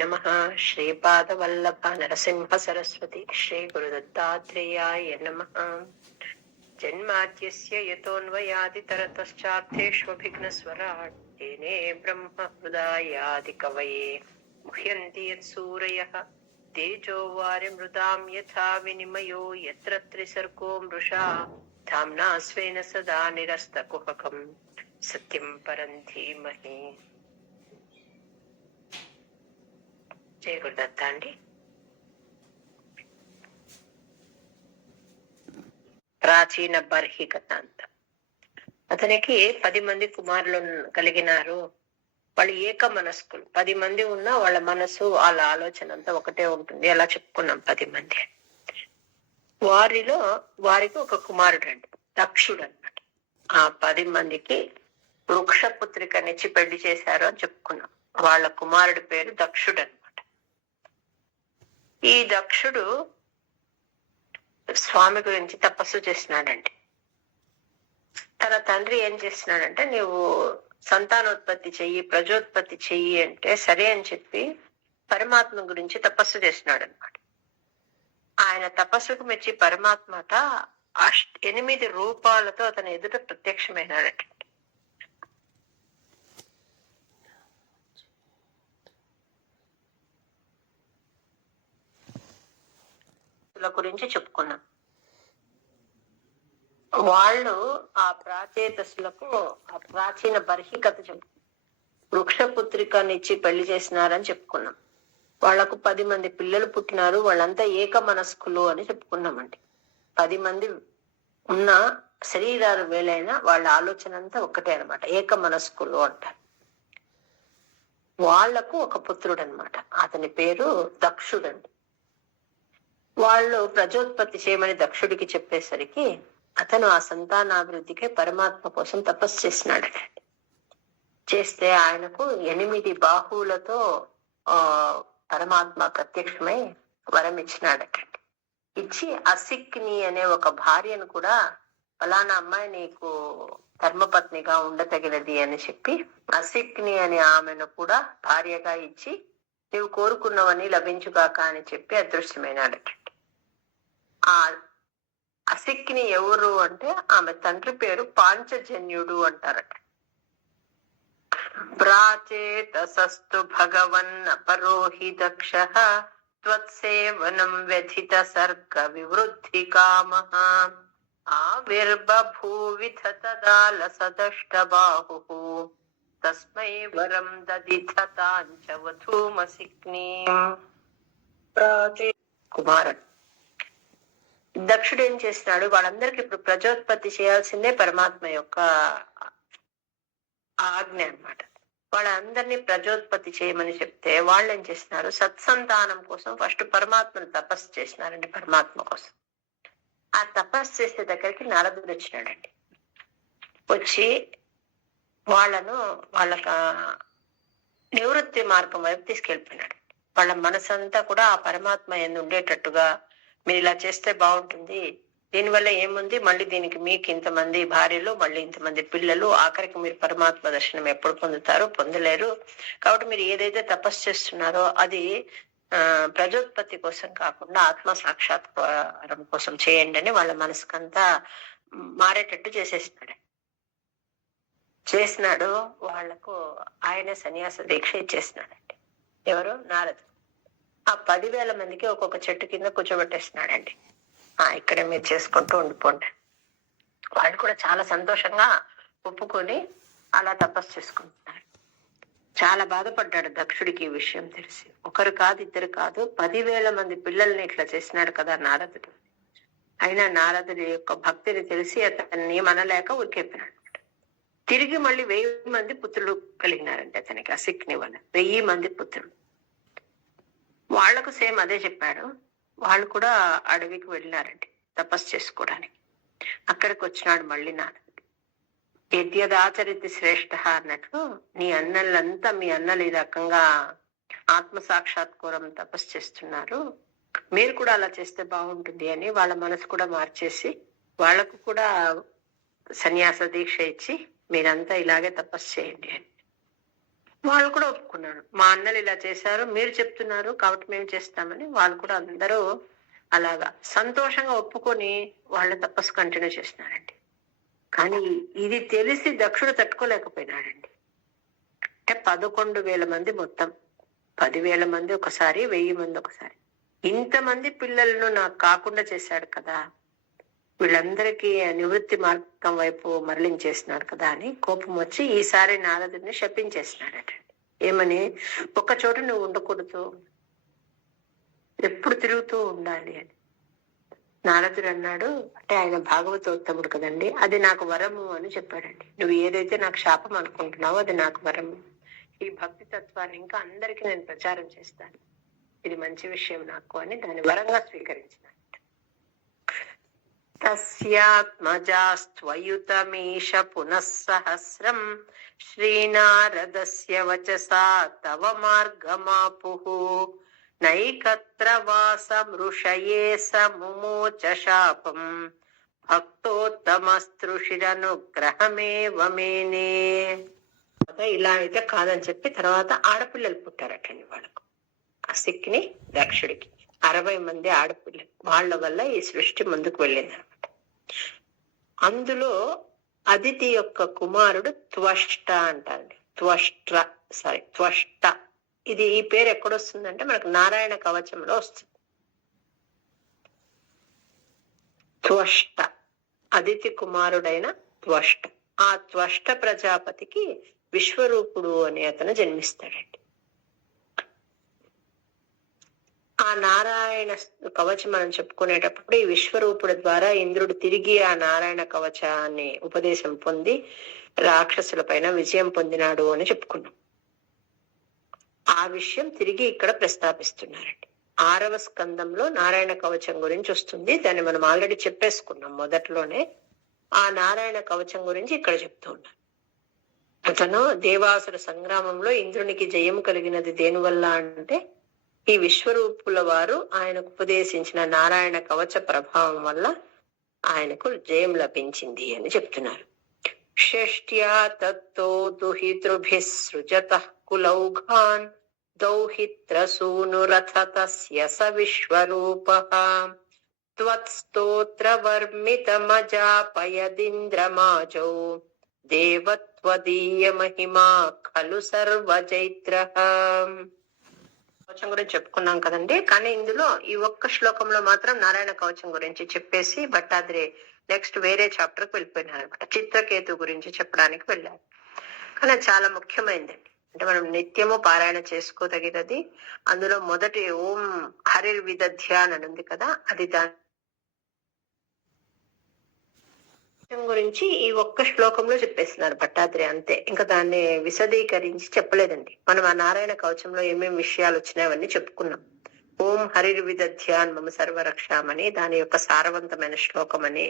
నమః. శ్రీపాదవల్లభ నరసింహ సరస్వతి శ్రీ గురుదత్తాత్రేయాయ నమః. జన్మాద్యస్య యతోన్వయాది తరతశ్చార్థేష్వభిఘ్నస్వరాట్ తేనే బ్రహ్మ హృదయాది కవయే ముహ్యంతి యత్సూరయః తేజో వారిమృతాం యథా వినిమయో యత్ర త్రిసర్గో మృషా ధామ్నా స్వేన సదా నిరస్తకుహకం సత్యం పరం ధీమహి. జయ గురుదత్త అండి. ప్రాచీన బర్హి కథ అంత. అతనికి 10 మంది కుమారులు కలిగినారు. వాళ్ళు ఏక మనస్కులు. 10 మంది ఉన్నా వాళ్ళ మనసు వాళ్ళ ఆలోచన అంతా ఒకటే ఉంటుంది. అలా చెప్పుకున్నాం 10 మంది. వారికి ఒక కుమారుడు అండి, దక్షుడు అన్నమాట. ఆ 10 మందికి వృక్షపుత్రికనిచ్చి పెళ్లి చేశారు అని చెప్పుకున్నాం. వాళ్ళ కుమారుడి పేరు దక్షుడు అన్నమాట. ఈ దక్షుడు స్వామి గురించి తపస్సు చేసినాడండి. తన తండ్రి ఏం చేసినాడంటే, నీవు సంతానోత్పత్తి చెయ్యి, ప్రజోత్పత్తి చెయ్యి అంటే సరే అని చెప్పి పరమాత్మ గురించి తపస్సు చేసినాడు అనమాట. ఆయన తపస్సుకు మెచ్చి పరమాత్మట 8 రూపాలతో అతని ఎదుట ప్రత్యక్షమైనాడట. గురించి చెప్పుకున్నాం. వాళ్ళు ఆ ప్రాచేతసులకు ఆ ప్రాచీన బర్హి కథ వృక్షపుత్రికనిచ్చి పెళ్లి చేసినారని చెప్పుకున్నాం. వాళ్లకు 10 మంది పిల్లలు పుట్టినారు. వాళ్ళంతా ఏక మనస్కులు అని చెప్పుకున్నామండి. 10 మంది ఉన్న శరీరాలు వేలైనా వాళ్ళ ఆలోచన అంతా ఒక్కటే అనమాట. ఏక మనస్కులు అంటారు. వాళ్లకు ఒక పుత్రుడు అనమాట. అతని పేరు దక్షుడండి. వాళ్ళు ప్రజోత్పత్తి చేయమని దక్షుడికి చెప్పేసరికి అతను ఆ సంతానాభివృద్ధికి పరమాత్మ కోసం తపస్సు చేసినాడట. చేస్తే ఆయనకు 8 బాహువులతో పరమాత్మ ప్రత్యక్షమై వరం ఇచ్చినాడట. ఇచ్చి అసిక్ని అనే ఒక భార్యను కూడా, ఫలానా అమ్మాయి నీకు ధర్మపత్నిగా ఉండతగినది అని చెప్పి అసిక్ని అనే ఆమెను కూడా భార్యగా ఇచ్చి, నీవు కోరుకున్నవని లభించుగాక అని చెప్పి అదృశ్యమైనాడట. ఆ అసిక్ని ఎవరు అంటే ఆమె తండ్రి పేరు పాంచజన్యుడు అంటారట. ప్రాచేతసస్తు భగవన్ అపరోహి దక్షః త్వత్సేవనం వ్యథిత సర్గ వివృద్ధి కామః ఆవిర్బభూవిథ తదా లసదష్టబాహుః తస్మై వరం దదిథ తాంచ వధూమసిక్నీం. కుమారుడు దక్షుడు ఏం చేసినాడు, వాళ్ళందరికీ ఇప్పుడు ప్రజోత్పత్తి చేయాల్సిందే పరమాత్మ యొక్క ఆజ్ఞ అన్నమాట. వాళ్ళందరినీ ప్రజోత్పత్తి చేయమని చెప్తే వాళ్ళు ఏం చేసినారు, సత్సంతానం కోసం ఫస్ట్ పరమాత్మను తపస్సు చేసినారండి. పరమాత్మ కోసం ఆ తపస్సు చేసే దగ్గరికి నారదుడు వచ్చినాడండి. వచ్చి వాళ్ళకి నివృత్తి మార్గం వైపు తీసుకెళ్ళిపోయినాడు. వాళ్ళ మనసంతా కూడా ఆ పరమాత్మ ఎందు ఉండేటట్టుగా, మీరు ఇలా చేస్తే బాగుంటుంది, దీనివల్ల ఏముంది, మళ్ళీ దీనికి మీకు ఇంతమంది భార్యలు, మళ్ళీ ఇంతమంది పిల్లలు, ఆఖరికి మీరు పరమాత్మ దర్శనం ఎప్పుడు పొందుతారో పొందలేరు. కాబట్టి మీరు ఏదైతే తపస్సు చేస్తున్నారో అది ప్రజోత్పత్తి కోసం కాకుండా ఆత్మ సాక్షాత్కారం కోసం చేయండి అని వాళ్ళ మనసుకంతా మారేటట్టు చేసినాడు. వాళ్లకు ఆయన సన్యాస దీక్ష ఇచ్చేసినాడండి. ఎవరు? నారదు. ఆ 10,000 మందికి ఒక్కొక్క చెట్టు కింద కూర్చోబెట్టేస్తున్నాడండి. ఇక్కడే మీరు చేసుకుంటూ ఉండిపోండి. వాళ్ళు కూడా చాలా సంతోషంగా ఒప్పుకొని అలా తపస్సు చేసుకుంటున్నారు. చాలా బాధపడ్డాడు దక్షుడికి ఈ విషయం తెలిసి. ఒకరు కాదు, ఇద్దరు కాదు, 10,000 మంది పిల్లల్ని ఇట్లా చేసినాడు కదా నారదుడు. అయినా నారదుడి యొక్క భక్తిని తెలిసి అతన్ని మనలేక ఉరికెప్పినాడు. తిరిగి మళ్ళీ 1000 మంది పుత్రులు కలిగినారంటే అతనికి అసిక్ని వల్ల 1000 మంది పుత్రులు. వాళ్లకు సేమ్ అదే చెప్పాడు. వాళ్ళు కూడా అడవికి వెళ్ళినారండి తపస్సు చేసుకోవడానికి. అక్కడికి వచ్చినాడు మళ్ళీ నారదుడు. యద్యదాచరితి శ్రేష్ఠ అన్నట్లు, నీ అన్నలంతా, మీ అన్నలు ఈ రకంగా ఆత్మ సాక్షాత్కారం తపస్సు చేస్తున్నారు, మీరు కూడా అలా చేస్తే బాగుంటుంది అని వాళ్ళ మనసు కూడా మార్చేసి వాళ్లకు కూడా సన్యాస దీక్ష ఇచ్చి మీరంతా ఇలాగే తపస్సు చేయండి అని. వాళ్ళు కూడా ఒప్పుకున్నారు. మా అన్నలు ఇలా చేశారు, మీరు చెప్తున్నారు కాబట్టి మేము చేస్తామని వాళ్ళు కూడా అందరూ అలాగా సంతోషంగా ఒప్పుకొని వాళ్ళ తపస్సు కంటిన్యూ చేస్తున్నారండి. కానీ ఇది తెలిసి దక్షుడు తట్టుకోలేకపోయినాడండి. అంటే 11,000 మంది మొత్తం, 10,000 మంది ఒకసారి, 1000 మంది ఒకసారి, ఇంతమంది పిల్లలను నాకు కాకుండా చేశాడు కదా, వీళ్ళందరికీ నివృత్తి మార్గం వైపు మరలించేసినాడు కదా అని కోపం వచ్చి ఈసారి నారదుడిని శపించేసినాడట. ఏమని? ఒక్క చోట నువ్వు ఉండకూడదు, ఎప్పుడు తిరుగుతూ ఉండాలి అని. నారదుడు అన్నాడు, అంటే ఆయన భాగవతోత్తముడు కదండి, అది నాకు వరము అని చెప్పాడండి. నువ్వు ఏదైతే నాకు శాపం అనుకుంటున్నావో అది నాకు వరము. ఈ భక్తి తత్వాన్ని ఇంకా అందరికీ నేను ప్రచారం చేస్తాను, ఇది మంచి విషయం నాకు అని దాన్ని వరంగా స్వీకరించిన. తస్యాత్మజాస్త్వయుతమీశ పునః సహస్రం శ్రీనారదస్య వచసా తవ మార్గమాపుః నైకత్ర వాసమృషయే సముమోచ శాపం భక్తోత్తమస్తృషిరనుగ్రహమేవ మేనే. ఇలా అయితే కాదని చెప్పి తర్వాత ఆడపిల్లలు పుట్టారటండి వాళ్ళకు, ఆ సిక్కిని దక్షుడికి 60 మంది ఆడపిల్లలు. వాళ్ళ వల్ల ఈ సృష్టి ముందుకు వెళ్ళింది అనమాట. అందులో అదితి యొక్క కుమారుడు త్వష్ట అంటారండి. త్వష్ట. ఇది ఈ పేరు ఎక్కడొస్తుందంటే మనకు నారాయణ కవచంలో వస్తుంది. త్వష్ట, అదితి కుమారుడైన త్వష్ట. ఆ త్వష్ట ప్రజాపతికి విశ్వరూపుడు అనే అతను జన్మిస్తాడండి. ఆ నారాయణ కవచం మనం చెప్పుకునేటప్పుడు ఈ విశ్వరూపుడు ద్వారా ఇంద్రుడు తిరిగి ఆ నారాయణ కవచాన్ని ఉపదేశం పొంది రాక్షసుల పైన విజయం పొందినాడు అని చెప్పుకున్నాం. ఆ విషయం తిరిగి ఇక్కడ ప్రస్తాపిస్తున్నారండి. 6వ స్కందంలో నారాయణ కవచం గురించి వస్తుంది. దాన్ని మనం ఆల్రెడీ చెప్పేసుకున్నాం మొదట్లోనే. ఆ నారాయణ కవచం గురించి ఇక్కడ చెప్తూ ఉన్నాం. అతను దేవాసుర సంగ్రామంలో ఇంద్రునికి జయము కలిగినది దేనివల్ల అంటే ఈ విశ్వరూపుల వారు ఆయనకు ఉపదేశించిన నారాయణ కవచ ప్రభావం వల్ల ఆయనకు జయం లభించింది అని చెప్తున్నారు. షష్ట్యా తత్తో దుహితృభిః సృజతః కులౌఘాన్ దౌహిత్రసూనురథ తస్య స విశ్వరూపః త్వత్స్తోత్రవర్మితమజాపయదింద్రమాజౌ దేవత్వదీయ మహిమా ఖలు సర్వజైత్రః. కవచం గురించి చెప్పుకున్నాం కదండి. కానీ ఇందులో ఈ ఒక్క శ్లోకంలో మాత్రం నారాయణ కవచం గురించి చెప్పేసి భట్టాద్రి నెక్స్ట్ వేరే చాప్టర్ కి వెళ్ళిపోయినారు అనమాట. చిత్రకేతు గురించి చెప్పడానికి వెళ్ళారు. కానీ చాలా ముఖ్యమైనదండి. అంటే మనం నిత్యము పారాయణ చేసుకోదగినది. అందులో మొదటి ఓం హరిర్విదధ్య అని ఉంది కదా, అది దాని గురించి ఈ ఒక్క శ్లోకంలో చెప్పేస్తున్నారు భట్టాద్రి, అంతే. ఇంకా దాన్ని విశదీకరించి చెప్పలేదండి. మనం ఆ నారాయణ కవచంలో ఏమేమి విషయాలు వచ్చినాయి అవన్నీ చెప్పుకున్నాం. ఓం హరిర్విదధ్యాన్ మమ సర్వరక్షామని దాని యొక్క సారవంతమైన శ్లోకం అని,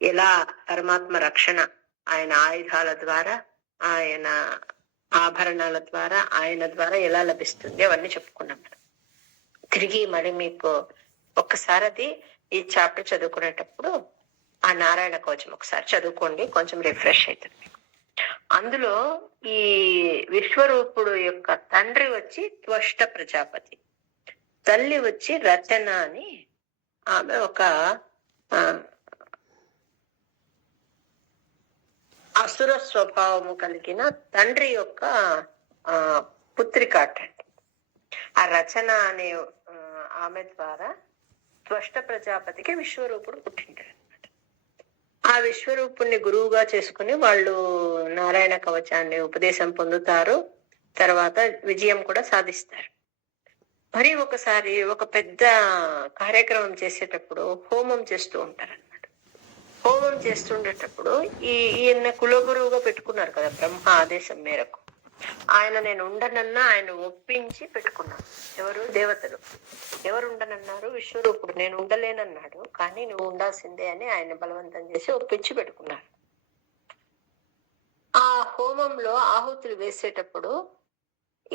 ఎలా పరమాత్మ రక్షణ ఆయన ఆయుధాల ద్వారా, ఆయన ఆభరణాల ద్వారా, ఆయన ద్వారా ఎలా లభిస్తుంది అవన్నీ చెప్పుకున్నాం. తిరిగి మరి మీకు ఒక్కసారి అది ఈ చాప్టర్ చదువుకునేటప్పుడు ఆ నారాయణ కవచం ఒకసారి చదువుకోండి, కొంచెం రిఫ్రెష్ అవుతుంది. అందులో ఈ విశ్వరూపుడు యొక్క తండ్రి వచ్చి త్వష్ట ప్రజాపతి, తల్లి వచ్చి రచన అని ఆమె ఒక అసుర స్వభావము కలిగిన తండ్రి యొక్క పుత్రిక అటండి. ఆ రచన అనే ఆమె ద్వారా త్వష్ట ప్రజాపతికి విశ్వరూపుడు పుట్టింటాడు. ఆ విశ్వరూపుణ్ణి గురువుగా చేసుకుని వాళ్ళు నారాయణ కవచాన్ని ఉపదేశం పొందుతారు. తర్వాత విజయం కూడా సాధిస్తారు. మరి ఒకసారి ఒక పెద్ద కార్యక్రమం చేసేటప్పుడు హోమం చేస్తూ ఉంటారన్నమాట. హోమం చేస్తుండేటప్పుడు ఈయన కులగురువుగా పెట్టుకున్నారు కదా బ్రహ్మ ఆదేశం మేరకు. ఆయన నేను ఉండనన్నా ఆయన ఒప్పించి పెట్టుకున్నాను. ఎవరు? దేవతలు. ఎవరు ఉండనన్నారు? విశ్వరూపుడు. నేను ఉండలేనన్నాడు, కానీ నువ్వు ఉండాల్సిందే అని ఆయన బలవంతం చేసి ఒప్పించి పెట్టుకున్నారు. ఆ హోమంలో ఆహుతులు వేసేటప్పుడు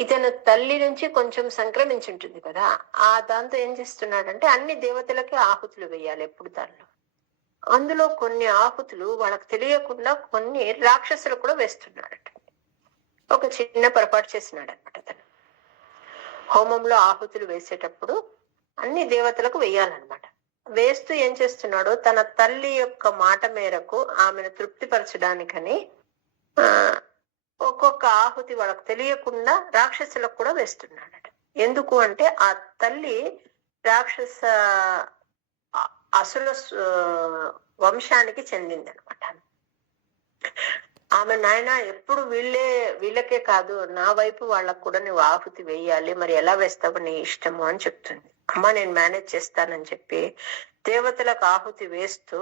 ఇతను తల్లి నుంచి కొంచెం సంక్రమించి ఉంటుంది కదా, ఆ దాంతో ఏం చేస్తున్నాడంటే అన్ని దేవతలకి ఆహుతులు వేయాలి ఎప్పుడు దానిలో. అందులో కొన్ని ఆహుతులు వాళ్ళకి తెలియకుండా కొన్ని రాక్షసులు కూడా వేస్తున్నాడట. ఒక చిన్న పొరపాటు చేసినాడు అనమాట అతను. హోమంలో ఆహుతులు వేసేటప్పుడు అన్ని దేవతలకు వేయాలన్నమాట. వేస్తూ ఏం చేస్తున్నాడు, తన తల్లి యొక్క మాట మేరకు ఆమెను తృప్తిపరచడానికని ఆ ఒక్కొక్క ఆహుతి వాళ్ళకు తెలియకుండా రాక్షసులకు కూడా వేస్తున్నాడట. ఎందుకు అంటే ఆ తల్లి రాక్షస అసుల వంశానికి చెందింది అనమాట. ఆమె నాయన ఎప్పుడు వీళ్ళకే కాదు నా వైపు వాళ్ళకు కూడా నువ్వు ఆహుతి వేయాలి, మరి ఎలా వేస్తావు నీ ఇష్టము అని చెప్తుంది. అమ్మ నేను మేనేజ్ చేస్తానని చెప్పి దేవతలకు ఆహుతి వేస్తూ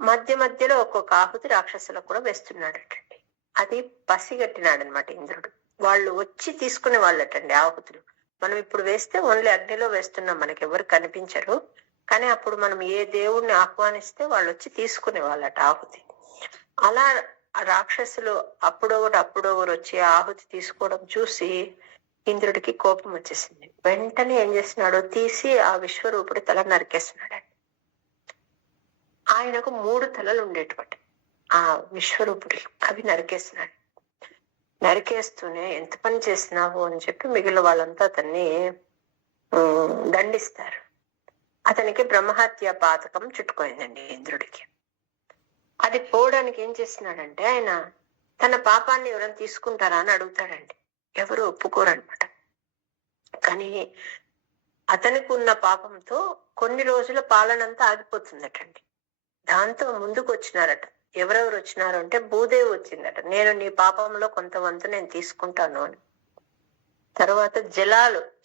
మధ్య మధ్యలో ఒక్కొక్క ఆహుతి రాక్షసులకు కూడా వేస్తున్నాడటండి. అది పసిగట్టినాడు అనమాట ఇంద్రుడు. వాళ్ళు వచ్చి తీసుకునే వాళ్ళటండి ఆహుతులు. మనం ఇప్పుడు వేస్తే ఓన్లీ అగ్నిలో వేస్తున్నాం, మనకి ఎవరు కనిపించరు. కానీ అప్పుడు మనం ఏ దేవుణ్ణి ఆహ్వానిస్తే వాళ్ళు వచ్చి తీసుకునే వాళ్ళట ఆహుతి. అలా రాక్షసులు అప్పుడొకరు వచ్చి ఆహుతి తీసుకోవడం చూసి ఇంద్రుడికి కోపం వచ్చేసింది. వెంటనే ఏం చేసినాడో తీసి ఆ విశ్వరూపుడి తల నరికేస్తున్నాడు. ఆయనకు 3 తలలు ఉండేటువంటి ఆ విశ్వరూపుడి అవి నరికేస్తున్నాడు. నరికేస్తూనే ఎంత పని చేసినావు అని చెప్పి మిగిలిన వాళ్ళంతా అతన్ని దండిస్తారు. అతనికి బ్రహ్మహత్య పాతకం చుట్టుకోయిందండి ఇంద్రుడికి. అది పోవడానికి ఏం చేస్తున్నాడంటే ఆయన తన పాపాన్ని ఎవరైనా తీసుకుంటారా అని అడుగుతాడండి. ఎవరు ఒప్పుకోరనమాట. కానీ అతనికి ఉన్న పాపంతో కొన్ని రోజుల పాలనంతా ఆగిపోతుందటండి. దాంతో ముందుకు వచ్చినారట. ఎవరెవరు వచ్చినారు అంటే భూదేవి వచ్చిందట. నేను నీ పాపంలో కొంత వంతు నేను తీసుకుంటాను అని. తర్వాత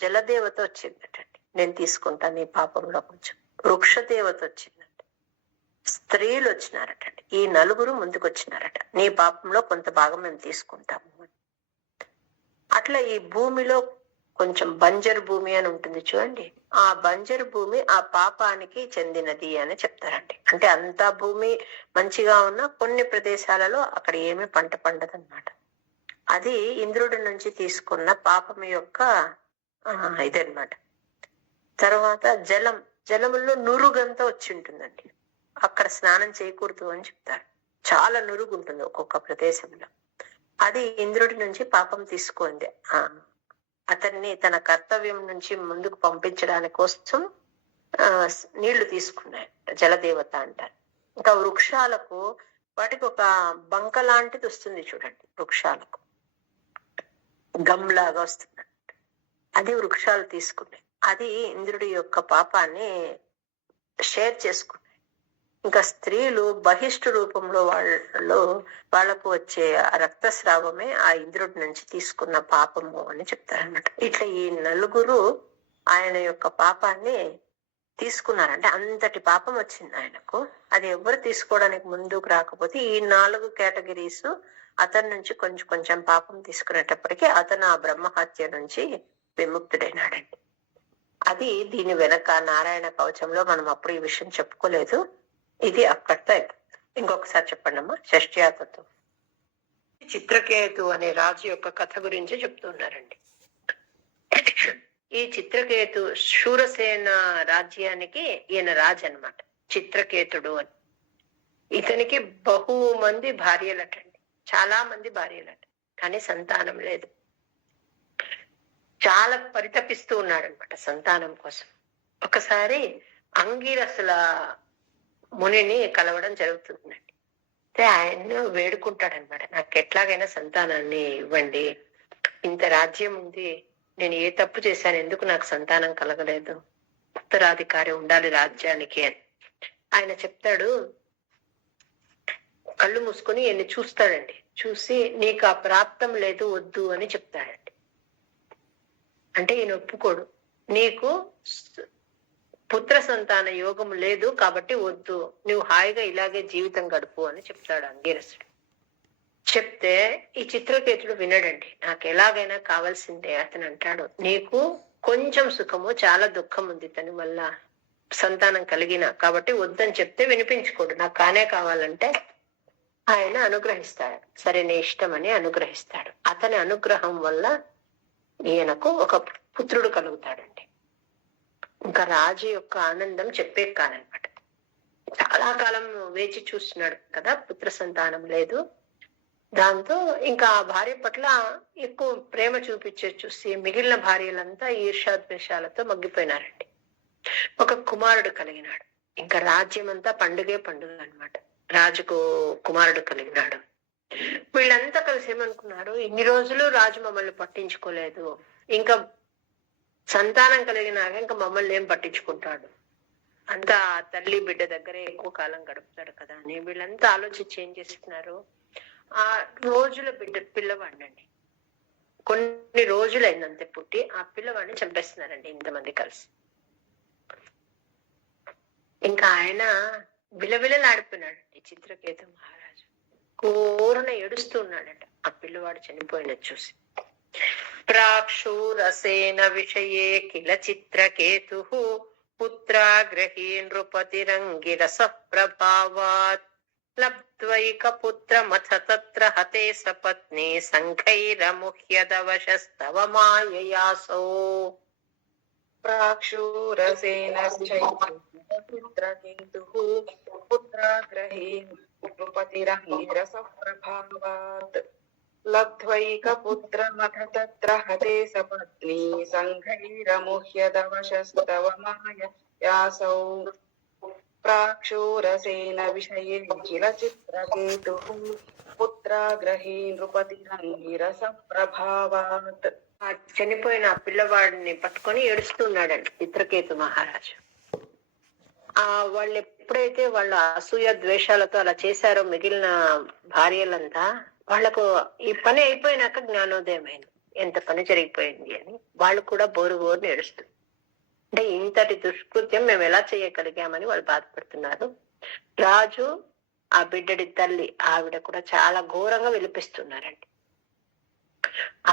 జలదేవత వచ్చిందటండి. నేను తీసుకుంటాను నీ పాపంలో కొంచెం. వృక్షదేవత వచ్చిందట. స్త్రీలు వచ్చినారటండి. ఈ 4 ముందుకు వచ్చినారట. నీ పాపంలో కొంత భాగం మేము తీసుకుంటాము. అట్లా ఈ భూమిలో కొంచెం బంజరు భూమి అని ఉంటుంది చూడండి, ఆ బంజరు భూమి ఆ పాపానికి చెందినది అని చెప్తారండి. అంటే అంతా భూమి మంచిగా ఉన్న కొన్ని ప్రదేశాలలో అక్కడ ఏమీ పంట పండదన్నమాట. అది ఇంద్రుడి నుంచి తీసుకున్న పాపం యొక్క ఇదన్నమాట. తర్వాత జలములో నురుగంతా వచ్చి ఉంటుందండి. అక్కడ స్నానం చేయకూడదు అని చెప్తారు. చాలా నురుగు ఉంటుంది ఒక్కొక్క ప్రదేశంలో. అది ఇంద్రుడి నుంచి పాపం తీసుకుంది. అతన్ని తన కర్తవ్యం నుంచి ముందుకు పంపించడానికి కోసం నీళ్లు తీసుకున్నాయి. జలదేవత అంటారు. ఇంకా వృక్షాలకు వాటికి ఒక బంక లాంటిది వస్తుంది చూడండి. వృక్షాలకు గమ్లాగా వస్తుంది. అది వృక్షాలు తీసుకున్నాయి. అది ఇంద్రుడి యొక్క పాపాన్ని షేర్ చేసుకున్నాయి. ఇంకా స్త్రీలు బహిష్టు రూపంలో వాళ్లకు వచ్చే రక్తస్రావమే ఆ ఇంద్రుడి నుంచి తీసుకున్న పాపము అని చెప్తారన్నమాట. ఇట్లా ఈ 4 ఆయన యొక్క పాపాన్ని తీసుకున్నారంటే అంతటి పాపం వచ్చింది ఆయనకు. అది ఎవరు తీసుకోవడానికి ముందుకు రాకపోతే ఈ 4 కేటగిరీస్ అతని నుంచి కొంచెం కొంచెం పాపం తీసుకునేటప్పటికీ అతను ఆ బ్రహ్మహత్య నుంచి విముక్తుడైనాడండి. అది దీని వెనక నారాయణ కవచంలో మనం అప్పుడు ఈ విషయం చెప్పుకోలేదు. ఇది అక్కడితో ఇంకొకసారి చెప్పండి అమ్మా. షష్ఠ్యాతత్వం. చిత్రకేతు అనే రాజు యొక్క కథ గురించి చెప్తున్నారండి. ఈ చిత్రకేతు శూరసేన రాజ్యానికి ఈయన రాజు అన్నమాట. చిత్రకేతుడు అని. ఇతనికి బహుమంది భార్యలటండి. చాలా మంది భార్యలట. కానీ సంతానం లేదు. చాలా పరితపిస్తూ ఉన్నాడు అనమాట సంతానం కోసం. ఒకసారి అంగీరసుల మునిని కలవడం జరుగుతుందండి. అయితే ఆయన వేడుకుంటాడనమాట, నాకు ఎట్లాగైనా సంతానాన్ని ఇవ్వండి, ఇంత రాజ్యం ఉంది, నేను ఏ తప్పు చేశాను, ఎందుకు నాకు సంతానం కలగలేదు, ఉత్తరాధికారి ఉండాలి రాజ్యానికి అని ఆయన చెప్తాడు. కళ్ళు మూసుకొని ఈయన్ని చూస్తాడండి. చూసి నీకు ఆ ప్రాప్తం లేదు, వద్దు అని చెప్తాడండి. అంటే ఈయన ఒప్పుకోడు. నీకు పుత్ర సంతాన యోగం లేదు కాబట్టి వద్దు, నువ్వు హాయిగా ఇలాగే జీవితం గడుపు అని చెప్తాడు అంగీరసుడు. చెప్తే ఈ చిత్రకేతుడు వినడండి. నాకు ఎలాగైనా కావాల్సిందే. అతను అంటాడు, నీకు కొంచెం సుఖము చాలా దుఃఖం ఉంది తను వల్ల సంతానం కలిగిన, కాబట్టి వద్దని చెప్తే వినిపించుకోడు. నాకు కానే కావాలంటే ఆయన అనుగ్రహిస్తాడు. సరే నీ ఇష్టం అని అనుగ్రహిస్తాడు. అతని అనుగ్రహం వల్ల ఈయనకు ఒక పుత్రుడు కలుగుతాడండి. ఇంకా రాజు యొక్క ఆనందం చెప్పే కాదనమాట. చాలా కాలం వేచి చూస్తున్నాడు కదా, పుత్ర సంతానం లేదు. దాంతో ఇంకా ఆ భార్య పట్ల ఎక్కువ ప్రేమ చూపించే చూసి మిగిలిన భార్యలంతా ఈర్ష్యాద్వేషాలతో మగ్గిపోయినారండి. ఒక కుమారుడు కలిగినాడు. ఇంకా రాజ్యం అంతా పండుగే పండుగ అన్నమాట. రాజుకు కుమారుడు కలిగినాడు. వీళ్ళంతా కలిసి ఏమనుకున్నారు, ఇన్ని రోజులు రాజు మమ్మల్ని పట్టించుకోలేదు, ఇంకా సంతానం కలిగినాక ఇంకా మమ్మల్ని ఏం పట్టించుకుంటాడు, అంతా తల్లి బిడ్డ దగ్గరే ఎక్కువ కాలం గడుపుతాడు కదా అని వీళ్ళంతా ఆలోచించి ఏం చేస్తున్నారు, ఆ రోజుల పిల్లవాడినండి, కొన్ని రోజులైందంతే పుట్టి ఆ పిల్లవాడిని చంపేస్తున్నారండి ఇంతమంది కలిసి. ఇంకా ఆయన విలవిలలాడిపోయినాడండి చిత్రకేతు మహారాజు. ఘోరన ఏడుస్తూ ఉన్నాడట ఆ పిల్లవాడు చనిపోయినది చూసి. ప్రాక్షూరసేన విషయే కిల చిత్రకేతు పుత్రాగ్రహీ నృపతిరంగిరస ప్రభావాత్ లబ్ధ్వైక పుత్రమథ తత్ర హతే సపత్ని సంఖైరముహ్యదవశస్తవ మాయయాసో. ప్రాక్షూరసేన చిత్రకేతు పుత్రాగ్రహీ నృపతిరంగిరస ప్రభావాత్ లబ్ధ్వైక పుత్రమథ తత్ర హతే సపత్ని సంఘైరముహ్యదవశస్తవ మాయయాసౌ. ప్రాక్షూరసేన విషయే కిల చిత్రకేతు పుత్రాగ్రహీ నృపతిరంగిరస ప్రభావాత్. ఆ చనిపోయిన ఆ పిల్లవాడిని పట్టుకొని ఏడుస్తున్నాడండి చిత్రకేతు మహారాజు. వాళ్ళు ఎప్పుడైతే వాళ్ళ అసూయ ద్వేషాలతో అలా చేశారో మిగిలిన భార్యలంతా, వాళ్లకు ఈ పని అయిపోయినాక జ్ఞానోదయం అయింది, ఎంత పని జరిగిపోయింది అని. వాళ్ళు కూడా బోరు బోరుని ఏడుస్తారు. అంటే ఇంతటి దుష్కృత్యం మేము ఎలా చేయగలిగామని వాళ్ళు బాధపడుతున్నారు. రాజు, ఆ బిడ్డడి తల్లి ఆవిడ కూడా చాలా ఘోరంగా విలిపిస్తున్నారండి.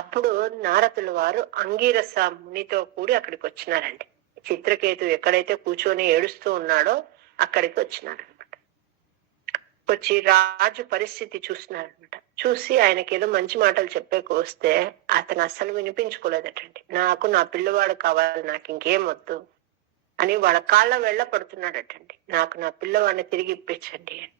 అప్పుడు నారదుల వారు అంగీరస మునితో కూడి అక్కడికి వచ్చినారండి. చిత్రకేతు ఎక్కడైతే కూర్చొని ఏడుస్తూ ఉన్నాడో అక్కడికి వచ్చినారనమాట. వచ్చి రాజు పరిస్థితి చూస్తున్నారనమాట. చూసి ఆయనకి ఏదో మంచి మాటలు చెప్పేకు వస్తే అతను అస్సలు వినిపించుకోలేదటండి. నాకు నా పిల్లవాడు కావాలి, నాకు ఇంకేం వద్దు అని వాళ్ళ కాళ్ళ వెళ్ళ పడుతున్నాడటండి. నాకు నా పిల్లవాడిని తిరిగి ఇప్పించండి అని.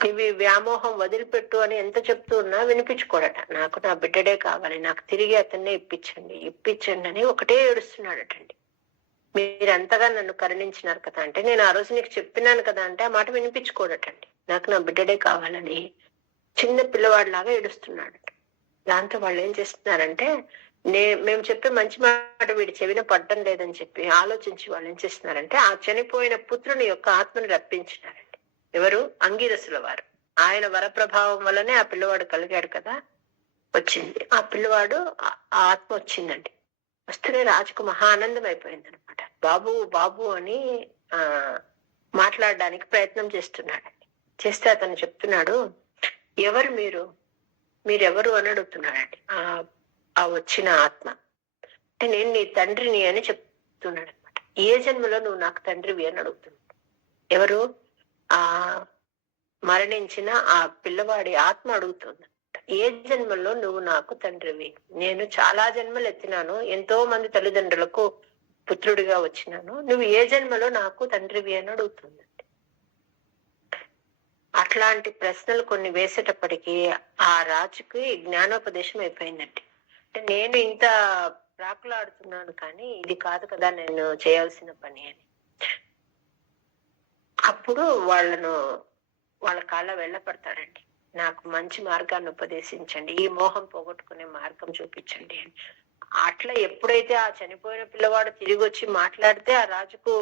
ఇవి వ్యామోహం వదిలిపెట్టు అని ఎంత చెప్తూ ఉన్నా వినిపించుకోడట. నాకు నా బిడ్డడే కావాలి, నాకు తిరిగి అతన్నే ఇప్పించండి ఇప్పించండి అని ఒకటే ఏడుస్తున్నాడటండి. మీరు అంతగా నన్ను కరుణించినారు కదా అంటే, నేను ఆ రోజు నీకు చెప్పినాను కదా అంటే ఆ మాట వినిపించుకోడటండి. నాకు నా బిడ్డడే కావాలని చిన్న పిల్లవాడిలాగా ఏడుస్తున్నాడట. దాంతో వాళ్ళు ఏం చేస్తున్నారంటే, మేము చెప్పే మంచి మాట వీడి చెవిన పడ్డం లేదని చెప్పి ఆలోచించి వాళ్ళు ఏం చేస్తున్నారంటే, ఆ చనిపోయిన పుత్రుని యొక్క ఆత్మను రప్పించినారండి. ఎవరు? అంగీరసుల వారు. ఆయన వరప్రభావం వల్లనే ఆ పిల్లవాడు కలిగాడు కదా, వచ్చింది ఆ పిల్లవాడు, ఆ ఆత్మ వచ్చిందండి. వస్తూనే రాజుకు మహా ఆనందం అయిపోయింది అనమాట. బాబు బాబు అని మాట్లాడడానికి ప్రయత్నం చేస్తున్నాడండి. చేస్తే అతను చెప్తున్నాడు, ఎవరు మీరెవరు అని అడుగుతున్నాడండి ఆ వచ్చిన ఆత్మ. అంటే నేను నీ తండ్రిని అని చెప్తున్నాడు అనమాట. ఏ జన్మలో నువ్వు నాకు తండ్రివి అని అడుగుతున్నాడు. ఎవరు? ఆ మరణించిన ఆ పిల్లవాడి ఆత్మ అడుగుతుంది. ఏ జన్మలో నువ్వు నాకు తండ్రివి? నేను చాలా జన్మలు ఎత్తినాను, ఎంతో మంది తల్లిదండ్రులకు పుత్రుడిగా వచ్చినాను, నువ్వు ఏ జన్మలో నాకు తండ్రివి అని అడుగుతుందండి. అట్లాంటి ప్రశ్నలు కొన్ని వేసేటప్పటికీ ఆ రాజుకి జ్ఞానోపదేశం అయిపోయిందండి. అంటే నేను ఇంత ప్రాకులాడుతున్నాను కానీ ఇది కాదు కదా నేను చేయాల్సిన పని అని. అప్పుడు వాళ్ళ కాళ్ళ వెళ్ళపడతాడండి. నాకు మంచి మార్గాన్ని ఉపదేశించండి, ఈ మోహం పోగొట్టుకునే మార్గం చూపించండి అని. అట్లా ఎప్పుడైతే ఆ చనిపోయిన పిల్లవాడు తిరిగి వచ్చి మాట్లాడితే ఆ రాజుకు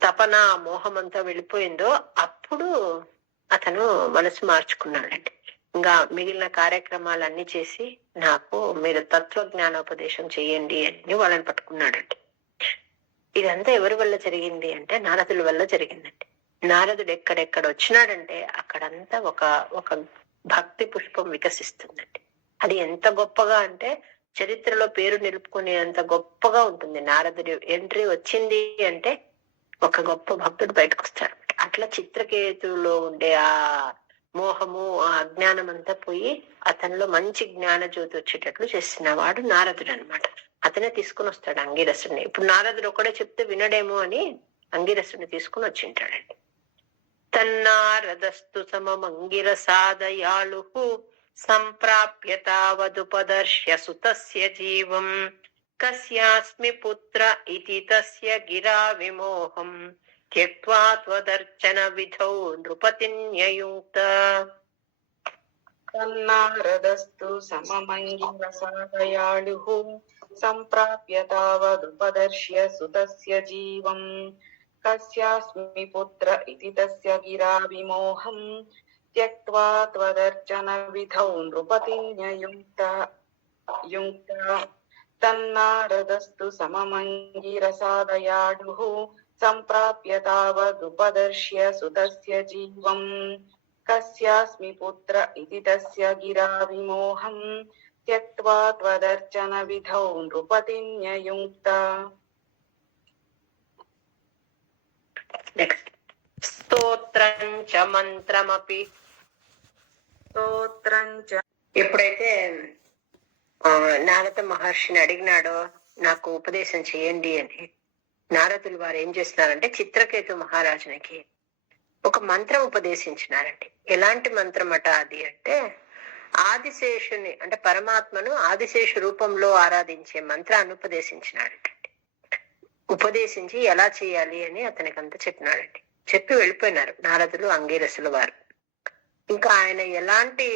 తపన, మోహం అంతా వెళ్ళిపోయిందో అప్పుడు అతను మనసు మార్చుకున్నాడండి. ఇంకా మిగిలిన కార్యక్రమాలన్నీ చేసి నాకు మీరు తత్వజ్ఞానోపదేశం చేయండి అని వాళ్ళని పట్టుకున్నాడండి. ఇదంతా ఎవరి వల్ల జరిగింది అంటే నారదుల వల్ల జరిగిందండి. నారదుడు ఎక్కడెక్కడ వచ్చినాడంటే అక్కడంతా ఒక భక్తి పుష్పం వికసిస్తుందండి. అది ఎంత గొప్పగా అంటే చరిత్రలో పేరు నిలుపుకునేంత గొప్పగా ఉంటుంది. నారదుడి ఎంట్రీ వచ్చింది అంటే ఒక గొప్ప భక్తుడు బయటకు వస్తాడు. అట్లా చిత్రకేతులో ఉండే ఆ మోహము, ఆ అజ్ఞానం అంతా పోయి అతనిలో మంచి జ్ఞాన జ్యోతి వచ్చేటట్లు చేసిన వాడు నారదుడు అనమాట. అతనే తీసుకుని వస్తాడు అంగీరసుని. ఇప్పుడు నారదుడు ఒకడే చెప్తే వినడేమో అని అంగీరసుని తీసుకుని వచ్చింటాడండి. తన్నారదస్తు సమమంగిరసాదయాళు సంప్రాప్య తావదుపదర్శ్య సుతస్య జీవం కస్యాస్మి పుత్ర ఇతి తస్య గిరా విమోహం త్యక్త్వా త్వదర్చన విధౌ నృపతిన్యయుక్త. తన్నారదస్తు సమమంగిరసాదయాళుః సంప్రాప్య తావదుపదర్శ్య సుతస్య జీవం కస్యాస్మి పుత్ర ఇతి తస్య గిరా విమోహం త్యక్త్వా త్వదర్చన విధౌ నృపతిన్యయుక్త. తన్నారదస్తు సమమంగిరసాదయాళుః సంప్రాప్య తావదుపదర్శ్య సుతస్య జీవం కస్యాస్మి పుత్ర ఇతి తస్య గిరా విమోహం త్యక్త్వా త్వదర్చన విధౌ నృపతిన్యయుక్త. నెక్స్ట్ స్తోత్రం చ మంత్రమపి. స్తోత్రం చ. ఎప్పుడైతే నారద మహర్షిని అడిగినాడో నాకు ఉపదేశం చేయండి అని, నారదులు వారు ఏం చేస్తున్నారంటే చిత్రకేతు మహారాజునికి ఒక మంత్రం ఉపదేశించినారండి. ఎలాంటి మంత్రం అట అది అంటే, ఆదిశేషుని అంటే పరమాత్మను ఆదిశేషు రూపంలో ఆరాధించే మంత్రాన్ని ఉపదేశించినాడండి. ఉపదేశించి ఎలా చేయాలి అని అతనికి అంతా చెప్పినాడండి. చెప్పి వెళ్ళిపోయినారు నారదులు అంగీరసుల వారు. ఇంకా ఆయన ఎలాంటి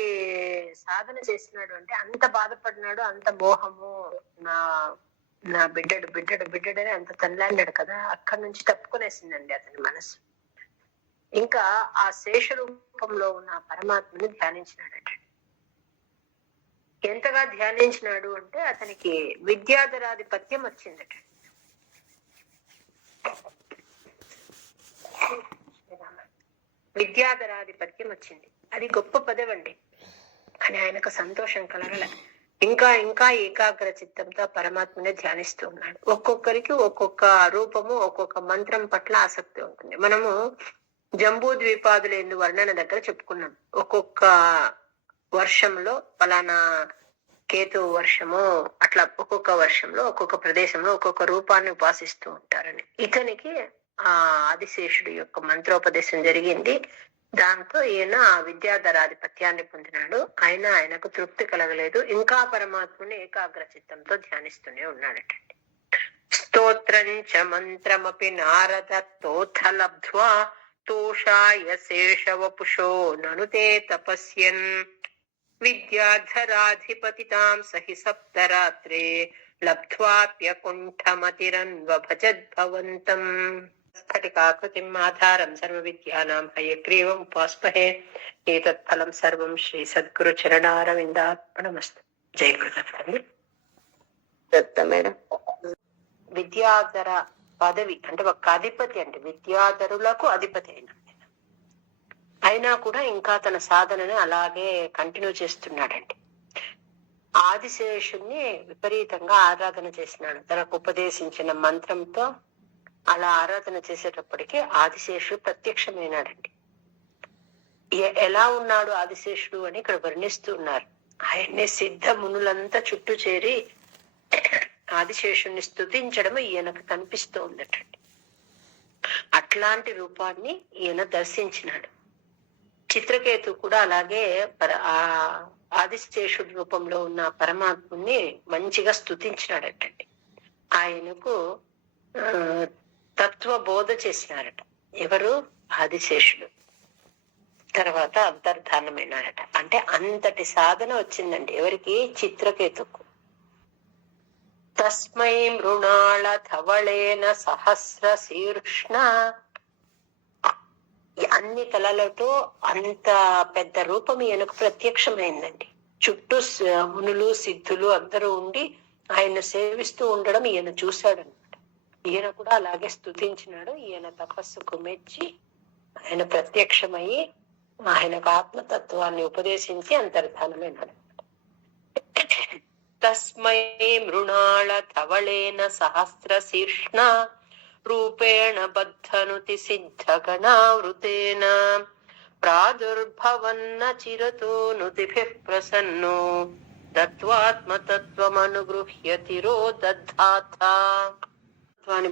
సాధన చేసినాడు అంటే, అంత బాధపడినాడు, అంత మోహము, నా నా బిడ్డడు బిడ్డడు బిడ్డడని అంత తల్లాడాడు కదా, అక్కడి నుంచి తప్పుకునేసిందండి అతని మనసు. ఇంకా ఆ శేష రూపంలో ఉన్న పరమాత్మని ధ్యానించినాడట. ఎంతగా ధ్యానించినాడు అంటే అతనికి విద్యాధరాధిపత్యం వచ్చిందట. విద్యాధరాధిపత్యం వచ్చింది. అది గొప్ప పదవండి. కానీ ఆయనకు సంతోషం కలగల. ఇంకా ఇంకా ఏకాగ్ర చిత్తంతో పరమాత్మని ధ్యానిస్తూ ఉన్నాడు. ఒక్కొక్కరికి ఒక్కొక్క రూపము, ఒక్కొక్క మంత్రం పట్ల ఆసక్తి ఉంటుంది. మనము జంబూ ద్వీపాదుల ఎందు వర్ణన దగ్గర చెప్పుకున్నాం. ఒక్కొక్క వర్షంలో ఫలానా కేతు వర్షము, అట్లా ఒక్కొక్క వర్షంలో ఒక్కొక్క ప్రదేశంలో ఒక్కొక్క రూపాన్ని ఉపాసిస్తూ ఉంటారని. ఇతనికి ఆ ఆదిశేషుడు యొక్క మంత్రోపదేశం జరిగింది. దాంతో ఈయన ఆ విద్యాధరాధిపత్యాన్ని పొందినాడు. అయినా ఆయనకు తృప్తి కలగలేదు. ఇంకా పరమాత్మని ఏకాగ్ర చిత్తంతో ధ్యానిస్తూనే ఉన్నాడటండి. స్తోత్రం చ మంత్రమపి నారద తోథ లబ్ధ్వా తోషాయ శేషవపుషో ననుతే తపస్యన్ విద్యాధరాధిపతితాం సహి సప్తరాత్రే లబ్ధ్వాప్యకుంఠమతిరన్వభజద్భవంతం. స్ఫటికాకృతిం ఆధారం సర్వ విద్యానాం హయగ్రీవం ఉపాస్మహే. ఏతత్ఫలం సర్వం శ్రీ సద్గురు చరణారవిందార్పణమస్తు. జయ గురుదత్త. మేడం, విద్యాధర పదవి అంటే ఒక అధిపతి అండి. విద్యాధరులకు అధిపతి అయినా కూడా ఇంకా తన సాధనని అలాగే కంటిన్యూ చేస్తున్నాడండి. ఆదిశేషుణ్ణి విపరీతంగా ఆరాధన చేసినాడు. తనకు ఉపదేశించిన మంత్రంతో అలా ఆరాధన చేసేటప్పటికి ఆదిశేషుడు ప్రత్యక్షమైనాడండి. ఎలా ఉన్నాడు ఆదిశేషుడు అని ఇక్కడ వర్ణిస్తూ ఉన్నారు. ఆయన్ని సిద్ధ మునులంతా చుట్టూ చేరి ఆదిశేషుణ్ణి స్తుతించడం ఈయనకు కనిపిస్తూ ఉందటండి. అట్లాంటి రూపాన్ని ఈయన దర్శించినాడు. చిత్రకేతు కూడా అలాగే ఆ ఆదిశేషుడి రూపంలో ఉన్న పరమాత్ముని మంచిగా స్తుతించినాడటండి. ఆయనకు తత్వబోధ చేసినారట. ఎవరు? ఆదిశేషుడు. తర్వాత అంతర్ధానమైనారట. అంటే అంతటి సాధన వచ్చిందండి ఎవరికి? చిత్రకేతుకు. తస్మై మృణాళ ధవళేన సహస్ర శీర్ష్ణ. అన్ని తలలతో అంత పెద్ద రూపం ఈయనకు ప్రత్యక్షమైందండి. చుట్టూ మునులు సిద్ధులు అందరూ ఉండి ఆయన సేవిస్తూ ఉండడం ఈయన చూశాడనమాట. ఈయన కూడా అలాగే స్తుతించినాడు. ఈయన తపస్సుకు మెచ్చి ఆయన ప్రత్యక్షమయ్యి ఆయనకు ఆత్మతత్వాన్ని ఉపదేశించి అంతర్ధానమైనాడు. తస్మై మృణాళ ధవళేన సహస్ర శీర్ష్ణ రూపేణ బద్ధనుతి సిద్ధ గణావృతేన ప్రాదుర్భవన్న చిరతో నుతిభిః ప్రసన్నో దత్వాత్మతత్వమనుగృహ్య తిరో దద్ధాత.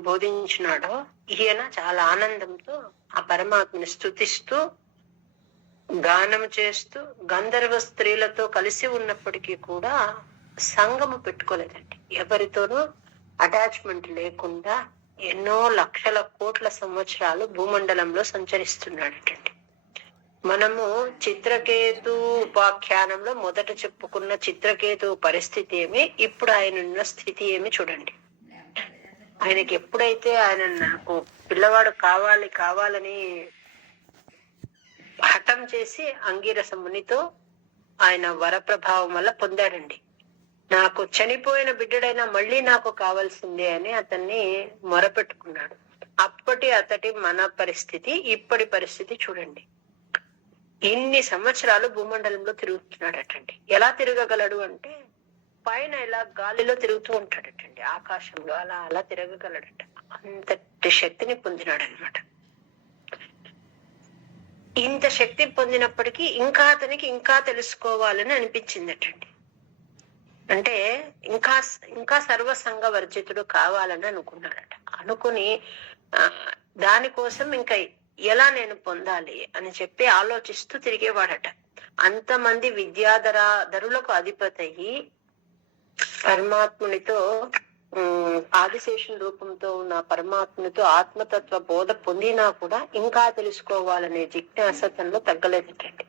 బోధించినాడో ఈయన చాలా ఆనందంతో ఆ పరమాత్మని స్తుతిస్తూ గానం చేస్తూ గంధర్వ స్త్రీలతో కలిసి ఉన్నప్పటికీ కూడా సంగము పెట్టుకోలేదండి. ఎవరితోనూ అటాచ్మెంట్ లేకుండా ఎన్నో లక్షల కోట్ల సంవత్సరాలు భూమండలంలో సంచరిస్తున్నాడటండి. మనము చిత్రకేతు ఉపాఖ్యానంలో మొదట చెప్పుకున్న చిత్రకేతు పరిస్థితి ఏమి, ఇప్పుడు ఆయన ఉన్న స్థితి ఏమి చూడండి. ఆయనకి ఎప్పుడైతే ఆయన నాకు పిల్లవాడు కావాలని హఠం చేసి అంగీరస మునితో ఆయన వరప్రభావం వల్ల పొందాడండి. నాకు చనిపోయిన బిడ్డడైనా మళ్ళీ నాకు కావాల్సిందే అని అతన్ని మొరపెట్టుకున్నాడు. అతటి మన పరిస్థితి, ఇప్పటి పరిస్థితి చూడండి. ఇన్ని సంవత్సరాలు భూమండలంలో తిరుగుతున్నాడటండి. ఎలా తిరగగలడు అంటే పైన ఇలా గాలిలో తిరుగుతూ ఉంటాడటండి, ఆకాశంలో అలా తిరగగలడట. అంతటి శక్తిని పొందినాడు అనమాట. ఇంత శక్తి పొందినప్పటికీ అతనికి ఇంకా తెలుసుకోవాలని అనిపించిందటండి. అంటే ఇంకా సర్వసంగ వర్జితుడు కావాలని అనుకున్నాడట. అనుకుని దానికోసం ఇంకా ఎలా పొందాలి అని చెప్పి ఆలోచిస్తూ తిరిగేవాడట. అంతమంది విద్యాధరులకు అధిపతి అయ్యి పరమాత్మునితో ఆదిశేషుని రూపంతో ఉన్న పరమాత్మునితో ఆత్మతత్వ బోధ పొందినా కూడా ఇంకా తెలుసుకోవాలనే జిజ్ఞాసతలో తగ్గలేదటండి.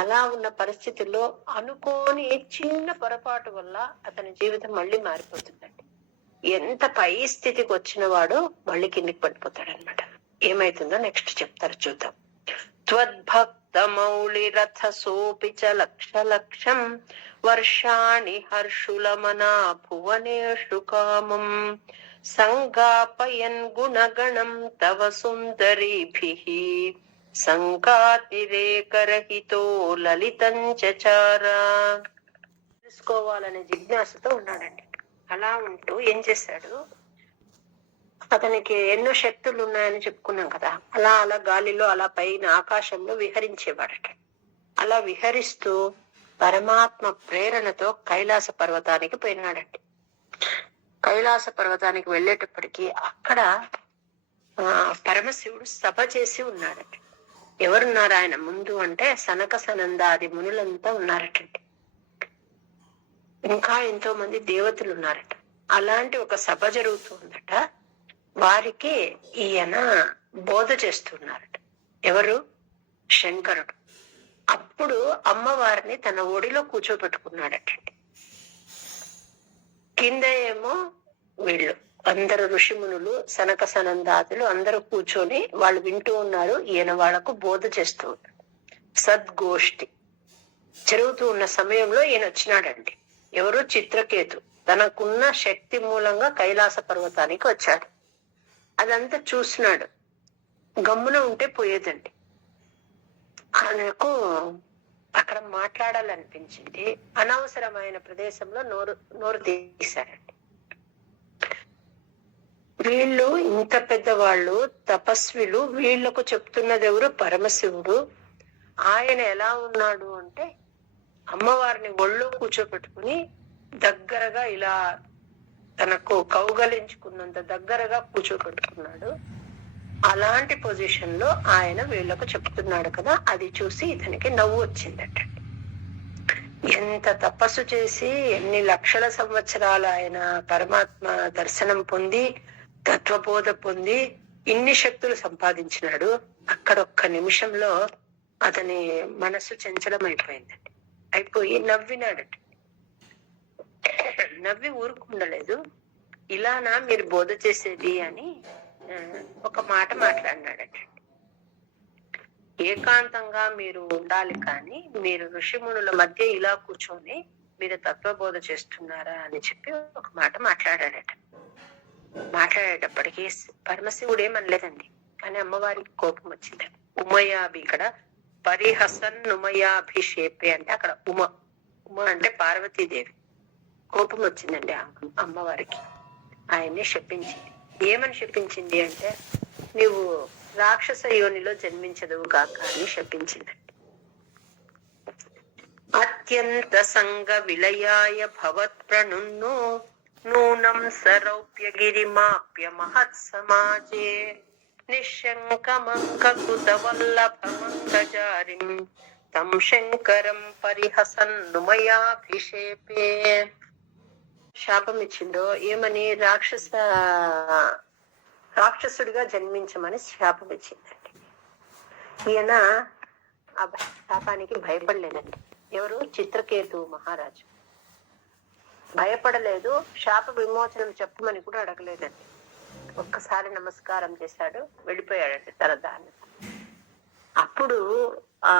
అలా ఉన్న పరిస్థితుల్లో అనుకోని చిన్న పొరపాటు వల్ల అతని జీవితం మళ్ళీ మారిపోతుందండి. ఎంత పై స్థితికి వచ్చిన వాడు మళ్ళీ కిందికి పడిపోతాడు అనమాట. ఏమైతుందో నెక్స్ట్ చెప్తారు, చూద్దాం. త్వద్భక్త మౌళి రథ సోపి చ లక్ష లక్షం వర్షాణి హర్షులమనా భువనేషు కామం సంగాపయన్ గుణగణం తవ సుందరీభిః సంకాతిరేకరహితో లలితం చచార. తెలుసుకోవాలనే జిజ్ఞాసతో ఉన్నాడండి. అలా ఉంటూ ఏం చేశాడు, అతనికి ఎన్నో శక్తులు ఉన్నాయని చెప్పుకున్నాం కదా. అలా గాలిలో అలా పైన ఆకాశంలో విహరించేవాడట. అలా విహరిస్తూ పరమాత్మ ప్రేరణతో కైలాస పర్వతానికి పోయినాడండి. కైలాస పర్వతానికి వెళ్ళేటప్పటికి అక్కడ పరమశివుడు సభ చేసి ఉన్నాడట. ఎవరున్నారు ఆయన ముందు అంటే సనక సనందాది మునులంతా ఉన్నారటండి. ఇంకా ఎంతో మంది దేవతలు ఉన్నారట. అలాంటి ఒక సభ జరుగుతుందట. వారికి ఈయన బోధ చేస్తున్నారట. ఎవరు? శంకరుడు. అప్పుడు అమ్మవారిని తన ఒడిలో కూర్చోబెట్టుకున్నాడటండి. కింద ఏమో వీళ్ళు అందరు ఋషిమునులు సనక సనందాదులు అందరూ కూర్చొని వాళ్ళు వింటూ ఉన్నారు. ఈయన వాళ్లకు బోధ చేస్తూ ఉన్నాడు. సద్గోష్ఠి జరుగుతూ ఉన్న సమయంలో ఈయన వచ్చినాడండి. ఎవరు? చిత్రకేతు. తనకున్న శక్తి మూలంగా కైలాస పర్వతానికి వచ్చాడు. అదంతా చూసినాడు. గమ్మున ఉంటే పోయేదండి. ఆయనకు అక్కడ మాట్లాడాలనిపించింది. అనవసరమైన ప్రదేశంలో నోరు తీశారండి. వీళ్ళు ఇంత పెద్దవాళ్ళు, తపస్విలు, వీళ్లకు చెప్తున్నది ఎవరు? పరమశివుడు. ఆయన ఎలా ఉన్నాడు అంటే అమ్మవారిని ఒళ్ళో కూర్చోపెట్టుకుని దగ్గరగా ఇలా తనకు కౌగలించుకున్నంత దగ్గరగా కూర్చోపెట్టుకున్నాడు. అలాంటి పొజిషన్ లో ఆయన వీళ్లకు చెప్తున్నాడు కదా. అది చూసి ఇతనికి నవ్వు వచ్చిందట. ఎంత తపస్సు చేసి ఎన్ని లక్షల సంవత్సరాలు ఆయన పరమాత్మ దర్శనం పొంది తత్వబోధ పొంది ఇన్ని శక్తులు సంపాదించినాడు. అక్కడ ఒక్క నిమిషంలో అతని మనస్సు చంచలం అయిపోయిందండి. అయిపోయి నవ్వినాడట. నవ్వి ఊరుకుండలేదు. ఇలానా మీరు బోధ చేసేది అని ఒక మాట మాట్లాడినాడట. ఏకాంతంగా మీరు ఉండాలి, కానీ మీరు ఋషిమునుల మధ్య ఇలా కూర్చొని మీరు తత్వబోధ చేస్తున్నారా అని చెప్పి ఒక మాట మాట్లాడాడట. మాట్లాడేటప్పటికీ పరమశివుడు ఏమనలేదండి, కానీ అమ్మవారికి కోపం వచ్చింది. ఉమయాభి, ఇక్కడ పరిహసన్ ఉమయాభిషేపే అంటే అక్కడ ఉమ అంటే పార్వతీదేవి. కోపం వచ్చిందండి అమ్మవారికి. ఆయన్ని శపించింది. ఏమని శపించింది అంటే నీవు రాక్షస యోనిలో జన్మించదువు కాక అని శపించిందండి. అత్యంత సంగ విలయాయ భవత్ ప్రణున్నో నూనం సరౌప్య గిరిమాప్య మహత్ సమాజే నిశంకమంకృతవల్లభమంగజారిం తం శంకరం పరిహసన్నుమయాభిషేపే. శాపం ఇచ్చిందో ఏమని? రాక్షసుడిగా జన్మించమని శాపం ఇచ్చిందండి. ఈయన ఆ శాపానికి భయపడలేదండి. ఎవరు? చిత్రకేతు మహారాజు భయపడలేదు. శాప విమోచనం చెప్పమని కూడా అడగలేదండి. ఒక్కసారి నమస్కారం చేశాడు, వెళ్ళిపోయాడండి తన దాన్ని. అప్పుడు ఆ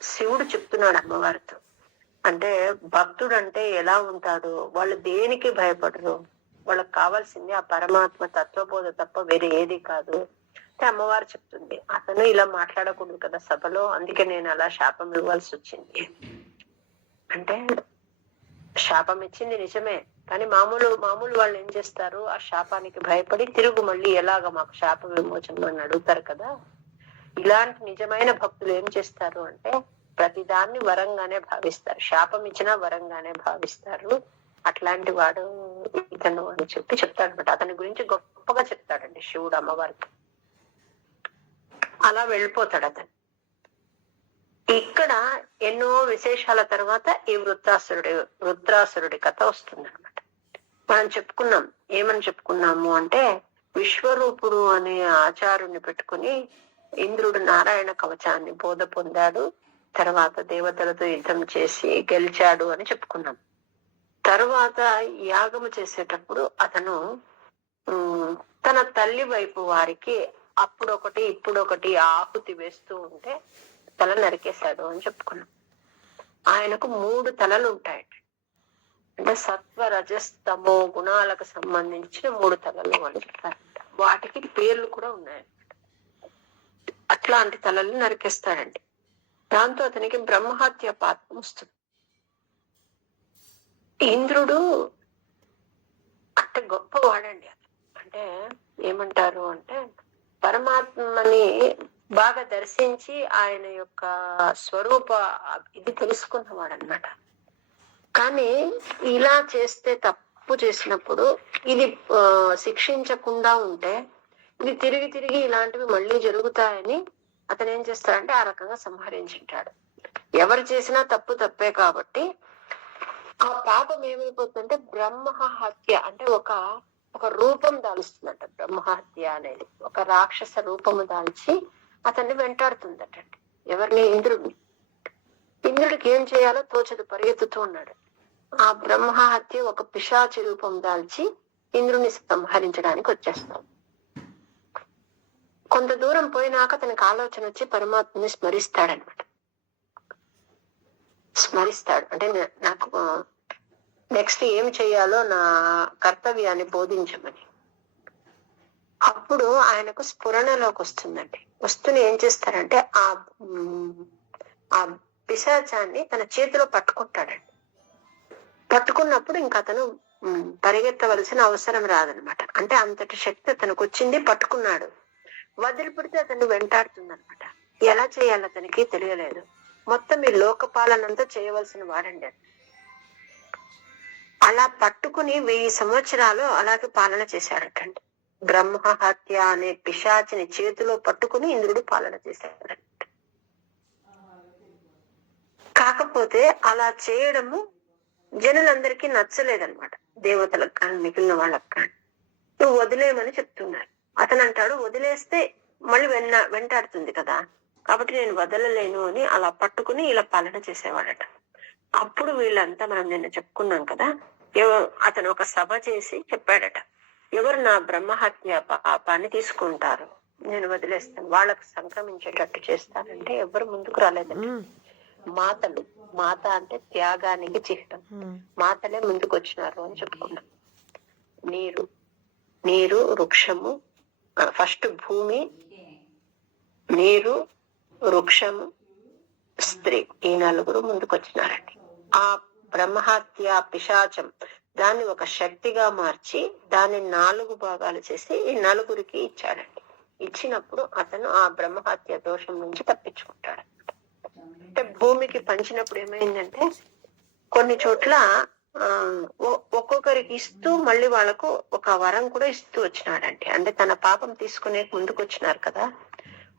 శివుడు చెప్తున్నాడు అమ్మవారితో, అంటే భక్తుడు అంటే ఎలా ఉంటాడు, వాళ్ళు దేనికి భయపడరు, వాళ్ళకి కావాల్సింది ఆ పరమాత్మ తత్వబోధ తప్ప వేరే ఏది కాదు అంటే అమ్మవారు చెప్తుంది. అతను ఇలా మాట్లాడకూడదు కదా సభలో, అందుకే నేను అలా శాపం ఇవ్వాల్సి వచ్చింది. అంటే శాపం ఇచ్చింది నిజమే, కానీ మామూలు వాళ్ళు ఏం చేస్తారు, ఆ శాపానికి భయపడి తిరుగు మళ్ళీ ఎలాగ మాకు శాప విమోచనం అని అడుగుతారు కదా. ఇలాంటి నిజమైన భక్తులు ఏం చేస్తారు అంటే ప్రతిదాన్ని వరంగానే భావిస్తారు, శాపం ఇచ్చినా వరంగానే భావిస్తారు. అట్లాంటి వాడు ఇతను అని చెప్తాడు అనమాట. అతని గురించి గొప్పగా చెప్తాడండి శివుడు అమ్మవారికి. అలా వెళ్ళిపోతాడు అతను. ఇక్కడ ఎన్నో విశేషాల తర్వాత ఈ వృత్రాసురుడి కథ వస్తుంది అనమాట. మనం చెప్పుకున్నాం, ఏమని చెప్పుకున్నాము అంటే విశ్వరూపుడు అనే ఆచారుని పెట్టుకుని ఇంద్రుడు నారాయణ కవచాన్ని బోధ పొందాడు, తర్వాత దేవతలతో యుద్ధం చేసి గెలిచాడు అని చెప్పుకున్నాం. తర్వాత యాగము చేసేటప్పుడు అతను తన తల్లి వైపు వారికి అప్పుడొకటి ఇప్పుడొకటి ఆహుతి వేస్తూ ఉంటే తల నరికేశాడు అని చెప్పుకున్నాం. ఆయనకు 3 తలలు ఉంటాయండి. అంటే సత్వ రజస్తమో గుణాలకు సంబంధించిన 3 తలలు అని చెప్తారంట. వాటికి పేర్లు కూడా ఉన్నాయన్నమాట. అట్లాంటి తలలు నరికేస్తాడండి. దాంతో అతనికి బ్రహ్మహత్య పాపం వస్తుంది. ఇంద్రుడు అంటే గొప్పవాడండి. అంటే ఏమంటారు అంటే పరమాత్మని బాగా దర్శించి ఆయన యొక్క స్వరూప ఇది తెలుసుకున్నవాడు అనమాట. కానీ ఇలా చేస్తే తప్పు చేసినప్పుడు ఇది శిక్షించకుండా ఉంటే ఇది తిరిగి తిరిగి ఇలాంటివి మళ్ళీ జరుగుతాయని అతను ఏం చేస్తాడంటే ఆ రకంగా సంహరించుంటాడు. ఎవరు చేసినా తప్పు తప్పే కాబట్టి ఆ పాపం ఏమైపోతుందంటే బ్రహ్మహత్య అంటే ఒక రూపం దాల్స్తుందంట. బ్రహ్మహత్య అనేది ఒక రాక్షస రూపము దాల్చి అతన్ని వెంటాడుతుందటండి. ఎవరిని? ఇంద్రుడికి ఏం చేయాలో తోచదు, పరిగెత్తుతూ ఉన్నాడు. ఆ బ్రహ్మహత్య ఒక పిశాచి రూపం దాల్చి ఇంద్రుని సంహరించడానికి వచ్చేస్తాడు. కొంత దూరం పోయినాక అతనికి ఆలోచన వచ్చి పరమాత్మని స్మరిస్తాడు. అంటే నాకు నెక్స్ట్ ఏం చెయ్యాలో నా కర్తవ్యాన్ని బోధించమని. అప్పుడు ఆయనకు స్ఫురణలోకి వస్తుందండి. వస్తూనే ఏం చేస్తారంటే ఆ పిశాచాన్ని తన చేతిలో పట్టుకుంటాడండి. పట్టుకున్నప్పుడు ఇంకా అతను పరిగెత్తవలసిన అవసరం రాదనమాట. అంటే అంతటి శక్తి అతనికి వచ్చింది, పట్టుకున్నాడు. వదిలిపెడితే అతన్ని వెంటాడుతుంది అనమాట. ఎలా చేయాలి అతనికి తెలియలేదు. మొత్తం ఈ లోకపాలనంతా చేయవలసిన వాడండి. అలా పట్టుకుని 1000 సంవత్సరాలు అలాగే పాలన చేశారటండి. బ్రహ్మహత్య అనే పిశాచిని చేతిలో పట్టుకుని ఇంద్రుడు పాలన చేశారట. కాకపోతే అలా చేయడము జనులందరికీ నచ్చలేదన్నమాట. దేవతలకు కానీ మిగిలిన వాళ్ళకి కానీ నువ్వు వదిలేయమని చెప్తున్నారు. అతను అంటాడు వదిలేస్తే మళ్ళీ వెంటాడుతుంది కదా, కాబట్టి నేను వదలలేను అని అలా పట్టుకుని ఇలా పాలన చేసేవాడట. అప్పుడు వీళ్ళంతా మనం నిన్న చెప్పుకున్నాం కదా, అతను ఒక సభ చేసి చెప్పాడట, ఎవరు నా బ్రహ్మహత్య పాపాన్ని తీసుకుంటారు నేను వదిలేస్తాను, వాళ్ళకు సంక్రమించేటట్టు చేస్తానంటే ఎవరు ముందుకు రాలేదండి. మాతలు, మాత అంటే త్యాగానికి చిహ్నం, మాతలే ముందుకు వచ్చినారు అని చెప్పుకున్నాం. నీరు వృక్షము, ఫస్ట్ భూమి, నీరు, వృక్షము, స్త్రీ, ఈ 4 ముందుకు వచ్చినారండి. ఆ బ్రహ్మహత్య పిశాచం దాన్ని ఒక శక్తిగా మార్చి దాన్ని 4 భాగాలు చేసి ఈ 4కి ఇచ్చాడండి. ఇచ్చినప్పుడు అతను ఆ బ్రహ్మహత్య దోషం నుంచి తప్పించుకుంటాడు. అంటే భూమికి పంచినప్పుడు ఏమైందంటే కొన్ని చోట్ల ఒక్కొక్కరికి ఇస్తూ మళ్ళీ వాళ్ళకు ఒక వరం కూడా ఇస్తూ వచ్చినాడండి. అంటే తన పాపం తీసుకునే ముందుకు వచ్చినారు కదా,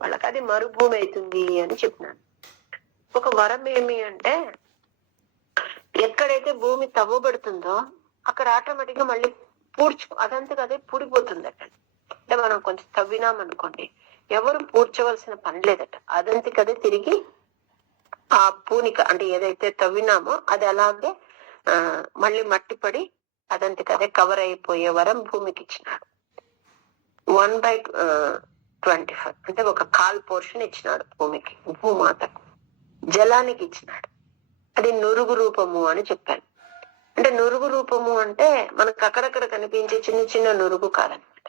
వాళ్ళకి అది మరుభూమి అవుతుంది అని చెప్పినాడు. ఒక వరం ఏమి అంటే, ఎక్కడైతే భూమి తవ్వబడుతుందో అక్కడ ఆటోమేటిక్ గా మళ్ళీ అదంతకు అదే పూడిపోతుందట. అంటే మనం కొంచెం తవ్వినాం అనుకోండి, ఎవరు పూడ్చవలసిన పని లేదట. అదంతకు అదే తిరిగి ఆ పూనిక అంటే ఏదైతే తవ్వినామో అది అలాగే మళ్ళీ మట్టి పడి అదంతకు అదే కవర్ అయిపోయే వరం భూమికి ఇచ్చినాడు. 1/25 అంటే ఒక కాల్ పోర్షన్ ఇచ్చినాడు భూమికి, భూమాతకు. జలానికి ఇచ్చినాడు, అది నురుగు రూపము అని చెప్పాను. అంటే నురుగు రూపము అంటే మనకు అక్కడక్కడ కనిపించే చిన్న చిన్న నురుగు కాదనమాట.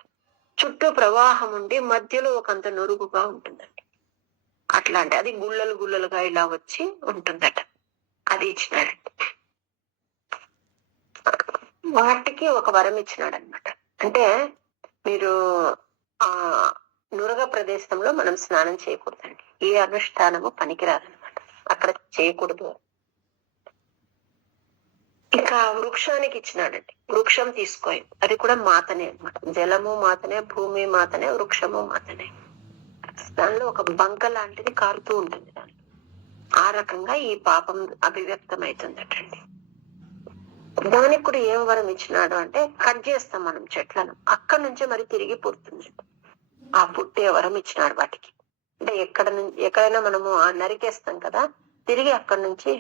చుట్టూ ప్రవాహం ఉండి మధ్యలో ఒకంత నురుగుగా ఉంటుందండి. అట్లాంటి అది గుళ్ళలు గుళ్ళలుగా ఇలా వచ్చి ఉంటుందట, అది ఇచ్చినాడండి. వాటికి ఒక వరం ఇచ్చినాడు అనమాట. అంటే మీరు ఆ నురగ ప్రదేశంలో మనం స్నానం చేయకూడదండి, ఏ అనుష్ఠానము పనికిరాదనమాట, అక్కడ చేయకూడదు. ఇంకా వృక్షానికి ఇచ్చినాడండి, వృక్షం తీసుకోయి, అది కూడా మాతనే అనమాట. జలము మాతనే, భూమి మాతనే, వృక్షము మాతనే. దానిలో ఒక బంక లాంటిది కారుతూ ఉంటుంది దానిలో. ఆ రకంగా ఈ పాపం అభివ్యక్తమవుతుందటండి. దానికి కూడా ఏం వరం ఇచ్చినాడు అంటే, కట్ చేస్తాం మనం చెట్లను, అక్కడి నుంచే మరి తిరిగి పుడుతుంది. ఆ పుట్టే వరం ఇచ్చినాడు వాటికి. అంటే ఎక్కడైనా మనము నరికేస్తాం కదా, తిరిగి అక్కడి నుంచి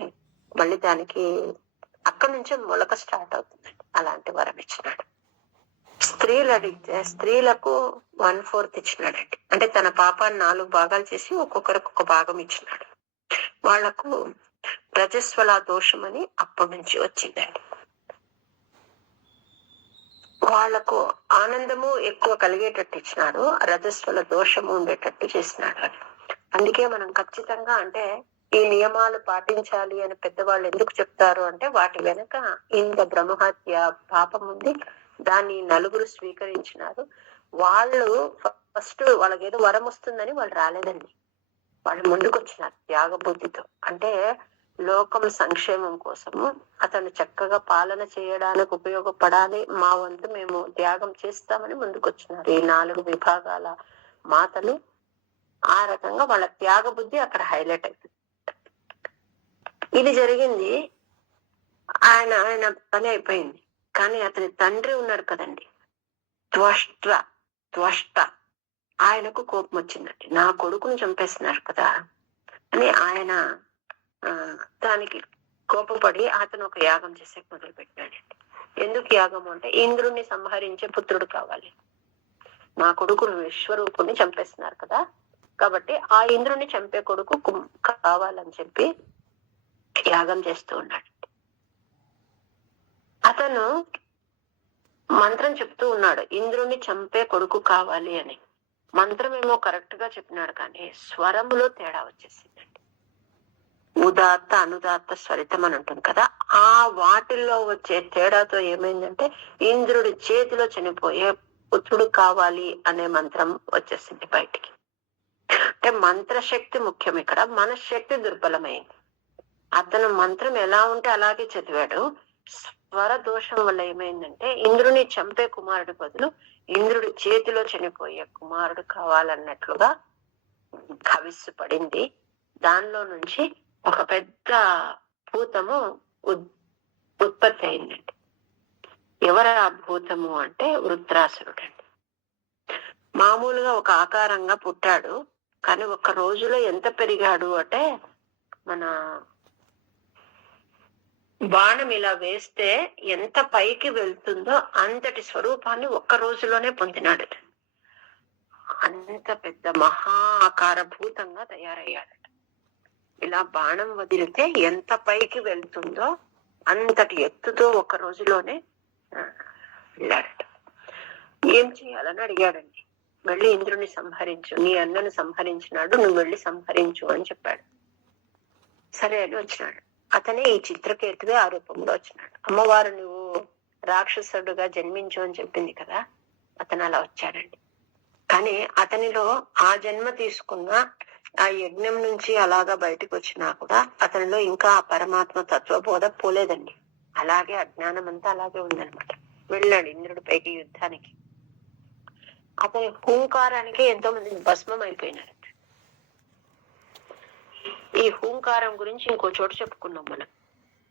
మళ్ళీ దానికి అక్కడి నుంచే మొలక స్టార్ట్ అవుతుందండి. అలాంటి వరం ఇచ్చినాడు. స్త్రీలు అడిగితే స్త్రీలకు 1/4 ఇచ్చినాడండి. అంటే తన పాపాన్ని 4 భాగాలు చేసి ఒక్కొక్కరికి ఒక భాగం ఇచ్చినాడు. వాళ్లకు రజస్వల దోషం అని అప్పటి నుంచి వచ్చిందండి. వాళ్లకు ఆనందము ఎక్కువ కలిగేటట్టు ఇచ్చినాడు, రజస్వల దోషము ఉండేటట్టు చేసినాడు. అందుకే మనం ఖచ్చితంగా అంటే ఈ నియమాలు పాటించాలి అని పెద్దవాళ్ళు ఎందుకు చెప్తారు అంటే, వాటి వెనక ఇంత బ్రహ్మహత్య పాపం ఉంది, దాన్ని నలుగురు స్వీకరించినారు. వాళ్ళు ఫస్ట్ వాళ్ళకి ఏదో వరం వస్తుందని వాళ్ళు రాలేదండి, వాళ్ళు ముందుకు వచ్చినారు త్యాగబుద్ధితో. అంటే లోకం సంక్షేమం కోసము అతను చక్కగా పాలన చేయడానికి ఉపయోగపడాలి, మా వంతు మేము త్యాగం చేస్తామని ముందుకు వచ్చినారు ఈ 4 విభాగాల మాతలు. ఆ రకంగా వాళ్ళ త్యాగ బుద్ధి అక్కడ హైలైట్ అవుతుంది. ఇది జరిగింది, ఆయన పని అయిపోయింది. కానీ అతని తండ్రి ఉన్నాడు కదండి, త్వష్ట, ఆయనకు కోపం వచ్చిందండి. నా కొడుకుని చంపేస్తున్నారు కదా అని ఆయన దానికి కోపపడి అతను ఒక యాగం చేసే మొదలు పెట్టాడండి. ఎందుకు యాగం అంటే, ఇంద్రుణ్ణి సంహరించే పుత్రుడు కావాలి, నా కొడుకు విశ్వరూపుణ్ణి చంపేస్తున్నారు కదా, కాబట్టి ఆ ఇంద్రుణ్ణి చంపే కొడుకు కావాలని చెప్పి యాగం చేస్తూ ఉన్నాడు. అతను మంత్రం చెప్తూ ఉన్నాడు, ఇంద్రుణ్ణి చంపే కొడుకు కావాలి అని. మంత్రం ఏమో కరెక్ట్ గా చెప్పినాడు, కానీ స్వరములో తేడా వచ్చేసిందండి. ఉదాత్త అనుదాత్త స్వరితం అని ఉంటుంది కదా, ఆ వాటిల్లో వచ్చే తేడాతో ఏమైందంటే ఇంద్రుడి చేతిలో చనిపోయే పుత్రుడు కావాలి అనే మంత్రం వచ్చేసింది బయటికి. అంటే మంత్రశక్తి ముఖ్యం, ఇక్కడ మన శక్తి దుర్బలమైంది. అతను మంత్రం ఎలా ఉంటే అలాగే చదివాడు, స్వర దోషం వల్ల ఏమైందంటే ఇంద్రుని చంపే కుమారుడి బదులు ఇంద్రుడి చేతిలో చనిపోయే కుమారుడు కావాలన్నట్లుగా హవిస్సు పడింది. దానిలో నుంచి ఒక పెద్ద భూతము ఉత్పత్తి అయిందండి. ఎవరు ఆ భూతము అంటే వృత్రాసురుడండి. మామూలుగా ఒక ఆకారంగా పుట్టాడు, కానీ ఒక్క రోజులో ఎంత పెరిగాడు అంటే, మన బాణం ఇలా వేస్తే ఎంత పైకి వెళ్తుందో అంతటి స్వరూపాన్ని ఒక్క రోజులోనే పొందినాడు. అంత పెద్ద మహా ఆకార భూతంగా తయారయ్యాడు. ఇలా బాణం వదిలితే ఎంత పైకి వెళ్తుందో అంతటి ఎత్తుతో ఒక రోజులోనే వెళ్ళాడట. ఏం చేయాలని అడిగాడండి. వెళ్ళి ఇంద్రుని సంహరించు, నీ అన్నను సంహరించినాడు, నువ్వు వెళ్ళి సంహరించు అని చెప్పాడు. సరే అని వచ్చినాడు. అతనే ఈ చిత్రకేతువే ఆ రూపంలో వచ్చినాడు. అమ్మవారు నువ్వు రాక్షసుడుగా జన్మించు అని చెప్పింది కదా, అతను అలా వచ్చాడండి. కానీ అతనిలో ఆ జన్మ తీసుకున్న ఆ యజ్ఞం నుంచి అలాగా బయటకు వచ్చినా కూడా అతనిలో ఇంకా ఆ పరమాత్మ తత్వబోధ పోలేదండి. అలాగే అజ్ఞానం అంతా అలాగే ఉందన్నమాట. వెళ్ళాడు ఇంద్రుడి పైకి యుద్ధానికి. అతని హూంకారానికి ఎంతో మంది భస్మం అయిపోయినారు. ఈ హూంకారం గురించి ఇంకో చోటు చెప్పుకున్నాం మనం.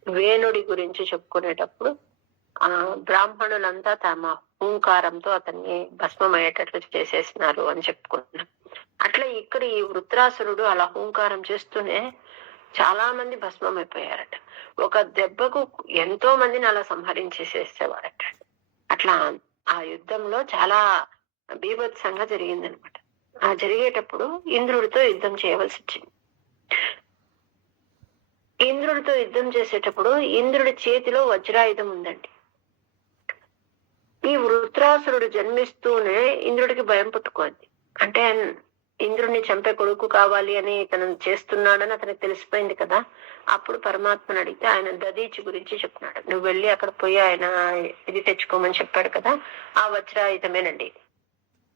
వేణుడి గురించి చెప్పుకునేటప్పుడు బ్రాహ్మణులంతా తమ హూంకారంతో అతన్ని భస్మం అయ్యేటట్లు చేసేసినారు అని చెప్పుకున్నాం. అట్లా ఇక్కడ ఈ వృత్రాసురుడు అలా హూంకారం చేస్తూనే చాలా మంది భస్మం అయిపోయారట. ఒక దెబ్బకు ఎంతో మందిని అలా సంహరించేసేసేవారట. అట్లా ఆ యుద్ధంలో చాలా బీభత్సంగా జరిగిందనమాట. ఆ జరిగేటప్పుడు ఇంద్రుడితో యుద్ధం చేయవలసి వచ్చింది. ఇంద్రుడితో యుద్ధం చేసేటప్పుడు ఇంద్రుడి చేతిలో వజ్రాయుధం ఉందండి. ఈ వృత్రాసురుడు జన్మిస్తూనే ఇంద్రుడికి భయం పుట్టుకోండి. అంటే ఇంద్రుడిని చంపే కొడుకు కావాలి అని ఇతను చేస్తున్నాడని అతనికి తెలిసిపోయింది కదా. అప్పుడు పరమాత్మను అడిగితే ఆయన దదీచి గురించి చెప్తున్నాడు. నువ్వు వెళ్ళి అక్కడ పోయి ఆయన ఇది తెచ్చుకోమని చెప్పాడు కదా, ఆ వజ్రాయుధమేనండి.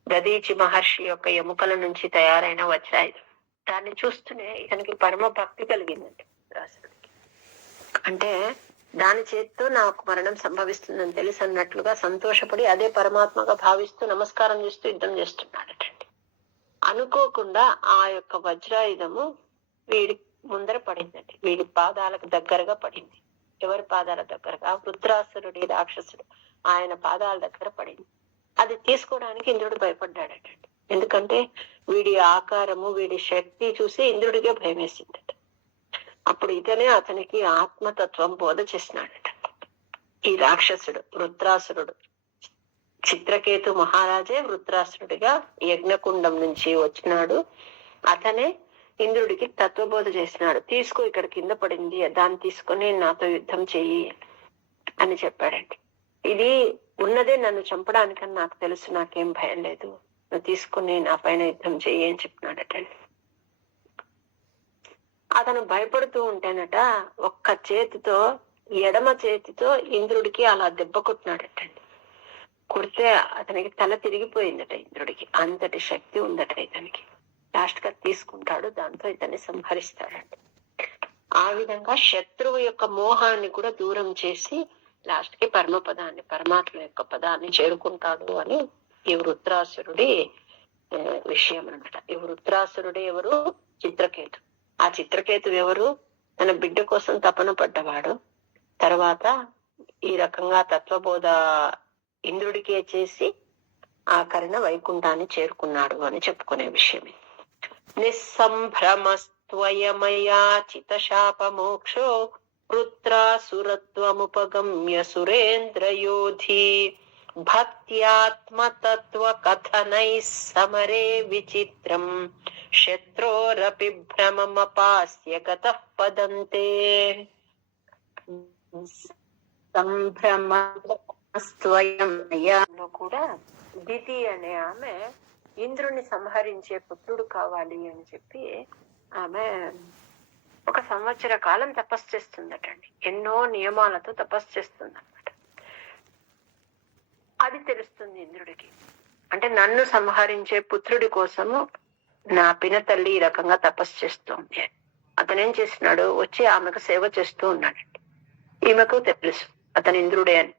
దదీచి మహర్షి యొక్క ఎముకల నుంచి తయారైన వజ్రాయుధం. దాన్ని చూస్తూనే ఇతనికి పరమ భక్తి కలిగిందండి వృత్రాసురుడికి. అంటే దాని చేతితో నాకు మరణం సంభవిస్తుందని తెలిసి అన్నట్లుగా సంతోషపడి అదే పరమాత్మగా భావిస్తూ నమస్కారం చేస్తూ యుద్ధం చేస్తున్నాడటండి. అనుకోకుండా ఆ యొక్క వజ్రాయుధము వీడి ముందర పడిందండి. వీడి పాదాలకు దగ్గరగా పడింది. ఎవరి పాదాల దగ్గరగా? వృత్రాసురుడి రాక్షసుడు ఆయన పాదాల దగ్గర పడింది. అది తీసుకోవడానికి ఇంద్రుడు భయపడ్డాడటండి. ఎందుకంటే వీడి ఆకారము వీడి శక్తి చూసి ఇంద్రుడికే భయం వేసిందట. అప్పుడు ఇతనే అతనికి ఆత్మతత్వం బోధ చేసినాడట. ఈ రాక్షసుడు వృత్రాసురుడు, చిత్రకేతు మహారాజే వృత్రాసురుడిగా యజ్ఞకుండం నుంచి వచ్చినాడు. అతనే ఇంద్రుడికి తత్వబోధ చేసినాడు. తీసుకో, ఇక్కడ కింద పడింది, దాన్ని తీసుకొని నాతో యుద్ధం చెయ్యి అని చెప్పాడండి. ఇది ఉన్నదే నన్ను చంపడానికని నాకు తెలుసు, నాకేం భయం లేదు, నువ్వు తీసుకుని నా పైన యుద్ధం చెయ్యి అని చెప్పినాడటండి. అతను భయపడుతూ ఉంటేనట ఒక్క చేతితో, ఎడమ చేతితో ఇంద్రుడికి అలా దెబ్బ కొట్టినాడటండి. కొడితే అతనికి తల తిరిగిపోయిందట. ఇంద్రుడికి అంతటి శక్తి ఉందట ఇతనికి. లాస్ట్ గా తీసుకుంటాడు, దాంతో ఇతన్ని సంహరిస్తాడండి. ఆ విధంగా శత్రువు యొక్క మోహాన్ని కూడా దూరం చేసి లాస్ట్ కి పరమపదాన్ని, పరమాత్మ యొక్క పదాన్ని చేరుకుంటాడు అని ఈ వృత్రాసురుడి విషయం అనమాట. ఈ వృత్రాసురుడు ఎవరు? చిత్రకేతు. ఆ చిత్రకేతు ఎవరు? తన బిడ్డ కోసం తపన పడ్డవాడు. తర్వాత ఈ రకంగా తత్వబోధ ఇంద్రుడికే చేసి ఆఖరిన వైకుంఠాన్ని చేరుకున్నాడు అని చెప్పుకునే విషయమే. నిస్సంభ్రమస్త్వయమయా చితశాపమోక్షో వృత్రాసురత్వముపగమ్య సురేంద్రయోధి భక్త్యాత్మతత్వ కథనై సమరే విచిత్రం శత్రోరపి భ్రమమపాస్య గతః పదంతే. సంభ్రమస్త్వయమయలో కూడా దితి అనే ఆమె ఇంద్రుని సంహరించే పుత్రుడు కావాలి అని చెప్పి ఆమె 1 సంవత్సర కాలం తపస్సు చేస్తుందటండి. ఎన్నో నియమాలతో తపస్సు చేస్తుందన్నమాట. అది తెలుస్తుంది ఇంద్రుడికి. అంటే నన్ను సంహరించే పుత్రుడి కోసము నా పినతల్లి ఈ రకంగా తపస్సు చేస్తోంది. అతనేం చేస్తున్నాడు? వచ్చి ఆమెకు సేవ చేస్తూ ఉన్నాడండి. ఈమెకు తెలుసు అతను ఇంద్రుడే అని.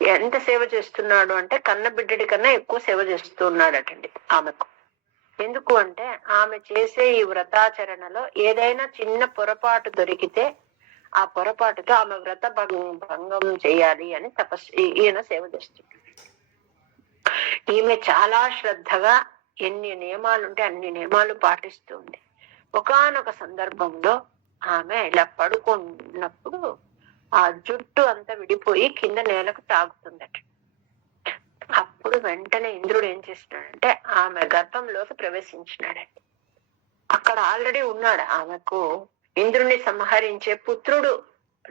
ఎంత సేవ చేస్తున్నాడు అంటే కన్న బిడ్డడి కన్నా ఎక్కువ సేవ చేస్తూ ఉన్నాడటండి ఆమెకు. ఎందుకు అంటే ఆమె చేసే ఈ వ్రతాచరణలో ఏదైనా చిన్న పొరపాటు దొరికితే ఆ పొరపాటుతో ఆమె వ్రత భంగం చేయాలి అని ఈయన సేవ చేస్తున్నాడు. ఈమె చాలా శ్రద్ధగా ఎన్ని నియమాలుంటే అన్ని నియమాలు పాటిస్తుంది. ఒకానొక సందర్భంలో ఆమె ఇలా పడుకున్నప్పుడు ఆ జుట్టు అంతా విడిపోయి కింద నేలకు తాగుతుందట. అప్పుడు వెంటనే ఇంద్రుడు ఏం చేస్తున్నాడంటే ఆమె గర్భంలోకి ప్రవేశించినాడండి. అక్కడ ఆల్రెడీ ఉన్నాడు. ఆమెకు ఇంద్రుడిని సంహరించే పుత్రుడు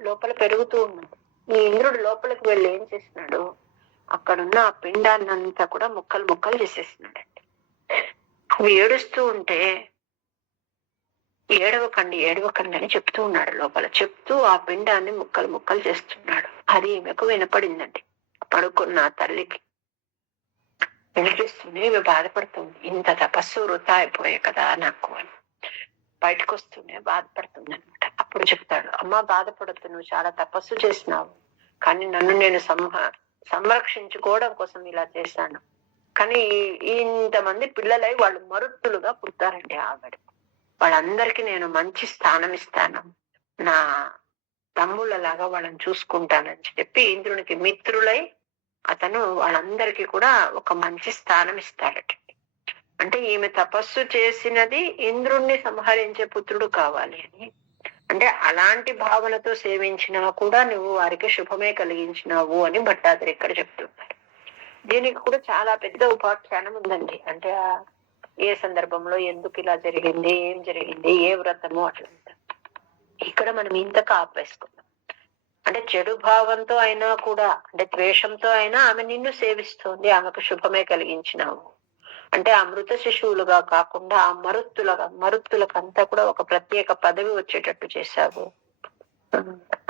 లోపల పెరుగుతూ ఉన్నాడు. ఈ ఇంద్రుడు లోపలికి వెళ్ళి ఏం చేసినాడు? అక్కడున్న ఆ పిండాన్నంతా కూడా ముక్కలు ముక్కలు చేసేసినాడండి. అవి ఏడుస్తూ ఉంటే ఏడవకండి ఏడవకండి అని చెప్తూ ఉన్నాడు లోపల. చెప్తూ ఆ పిండాన్ని ముక్కలు ముక్కలు చేస్తున్నాడు. అది ఈమెకు వినపడిందండి. పడుకున్న తల్లికి వినిపిస్తుంది. ఈమె బాధపడుతుంది, ఇంత తపస్సు వృథా అయిపోయాయి కదా నాకు అని. బయటకు వస్తూనే బాధపడుతుంది అనమాట. అప్పుడు చెప్తాడు, అమ్మ బాధపడద్దు, నువ్వు చాలా తపస్సు చేసినావు, కానీ నన్ను నేను సంరక్షించుకోవడం కోసం ఇలా చేశాను. కానీ ఇంతమంది పిల్లలై వాళ్ళు మరుత్తులుగా పుట్టారండి ఆవిడ. వాళ్ళందరికీ నేను మంచి స్థానం ఇస్తాను, నా తమ్ముళ్ళలాగా వాళ్ళని చూసుకుంటానని చెప్పి ఇంద్రునికి మిత్రులై అతను వాళ్ళందరికీ కూడా ఒక మంచి స్థానం ఇస్తాడట. అంటే ఈమె తపస్సు చేసినది ఇంద్రుణ్ణి సంహరించే పుత్రుడు కావాలి అని. అంటే అలాంటి భావనతో సేవించినా కూడా నువ్వు వారికి శుభమే కలిగించినావు అని భట్టాద్రి ఇక్కడ చెప్తున్నారు. దీనికి కూడా చాలా పెద్ద ఉపాఖ్యానం ఉందండి. అంటే ఏ సందర్భంలో ఎందుకు ఇలా జరిగింది, ఏం జరిగింది, ఏ వ్రతము అట్లంతా ఇక్కడ మనం ఇంతకు ఆపేసుకుందాం. అంటే చెడు భావంతో అయినా కూడా, అంటే ద్వేషంతో అయినా ఆమె నిన్ను సేవిస్తోంది, ఆమెకు శుభమే కలిగించినావు. అంటే ఆ మృత శిశువులుగా కాకుండా ఆ మరుత్తులకంతా కూడా ఒక ప్రత్యేక పదవి వచ్చేటట్టు చేశావు.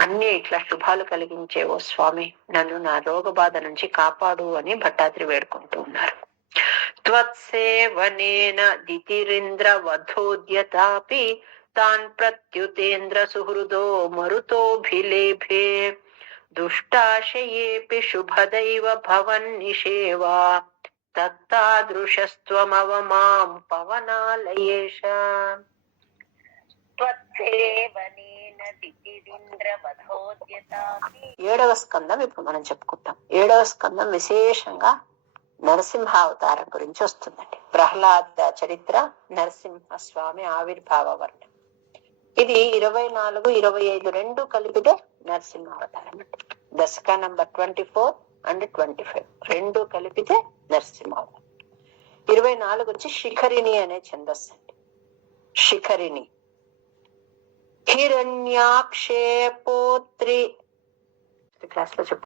అన్ని ఇట్లా శుభాలు కలిగించేవో స్వామి, నన్ను నా రోగ బాధ నుంచి కాపాడు అని భట్టాద్రి వేడుకుంటూ ఉన్నారు. త్వత్సేవనేన దితిరింద్ర వధోద్యతాపి తాన్ ప్రత్యుతేంద్ర సుహృదో మరుతోభిలేభే దుష్టాశయేపి శుభదైవ భవన్ నిషేవా తత్తాదృశస్త్వమవమాం పవనాలయేష. ఏడవ స్కందం ఇప్పుడు మనం చెప్పుకుంటాం. ఏడవ స్కందం విశేషంగా నరసింహావతారం గురించి వస్తుందండి. ప్రహ్లాద చరిత్ర, నరసింహస్వామి ఆవిర్భావ వర్ణం. ఇది 24, 25 రెండు కలిపితే నరసింహావతారం అండి. దశక నంబర్ 24 అండ్ 25 రెండు కలిపితే నరసింహావతారం. 24 వచ్చి శిఖరిణి అనే ఛందస్సు అండి. శిఖరిణి హిరణ్యాక్షే పోత్రి క్లాస్ లో చెప్పు.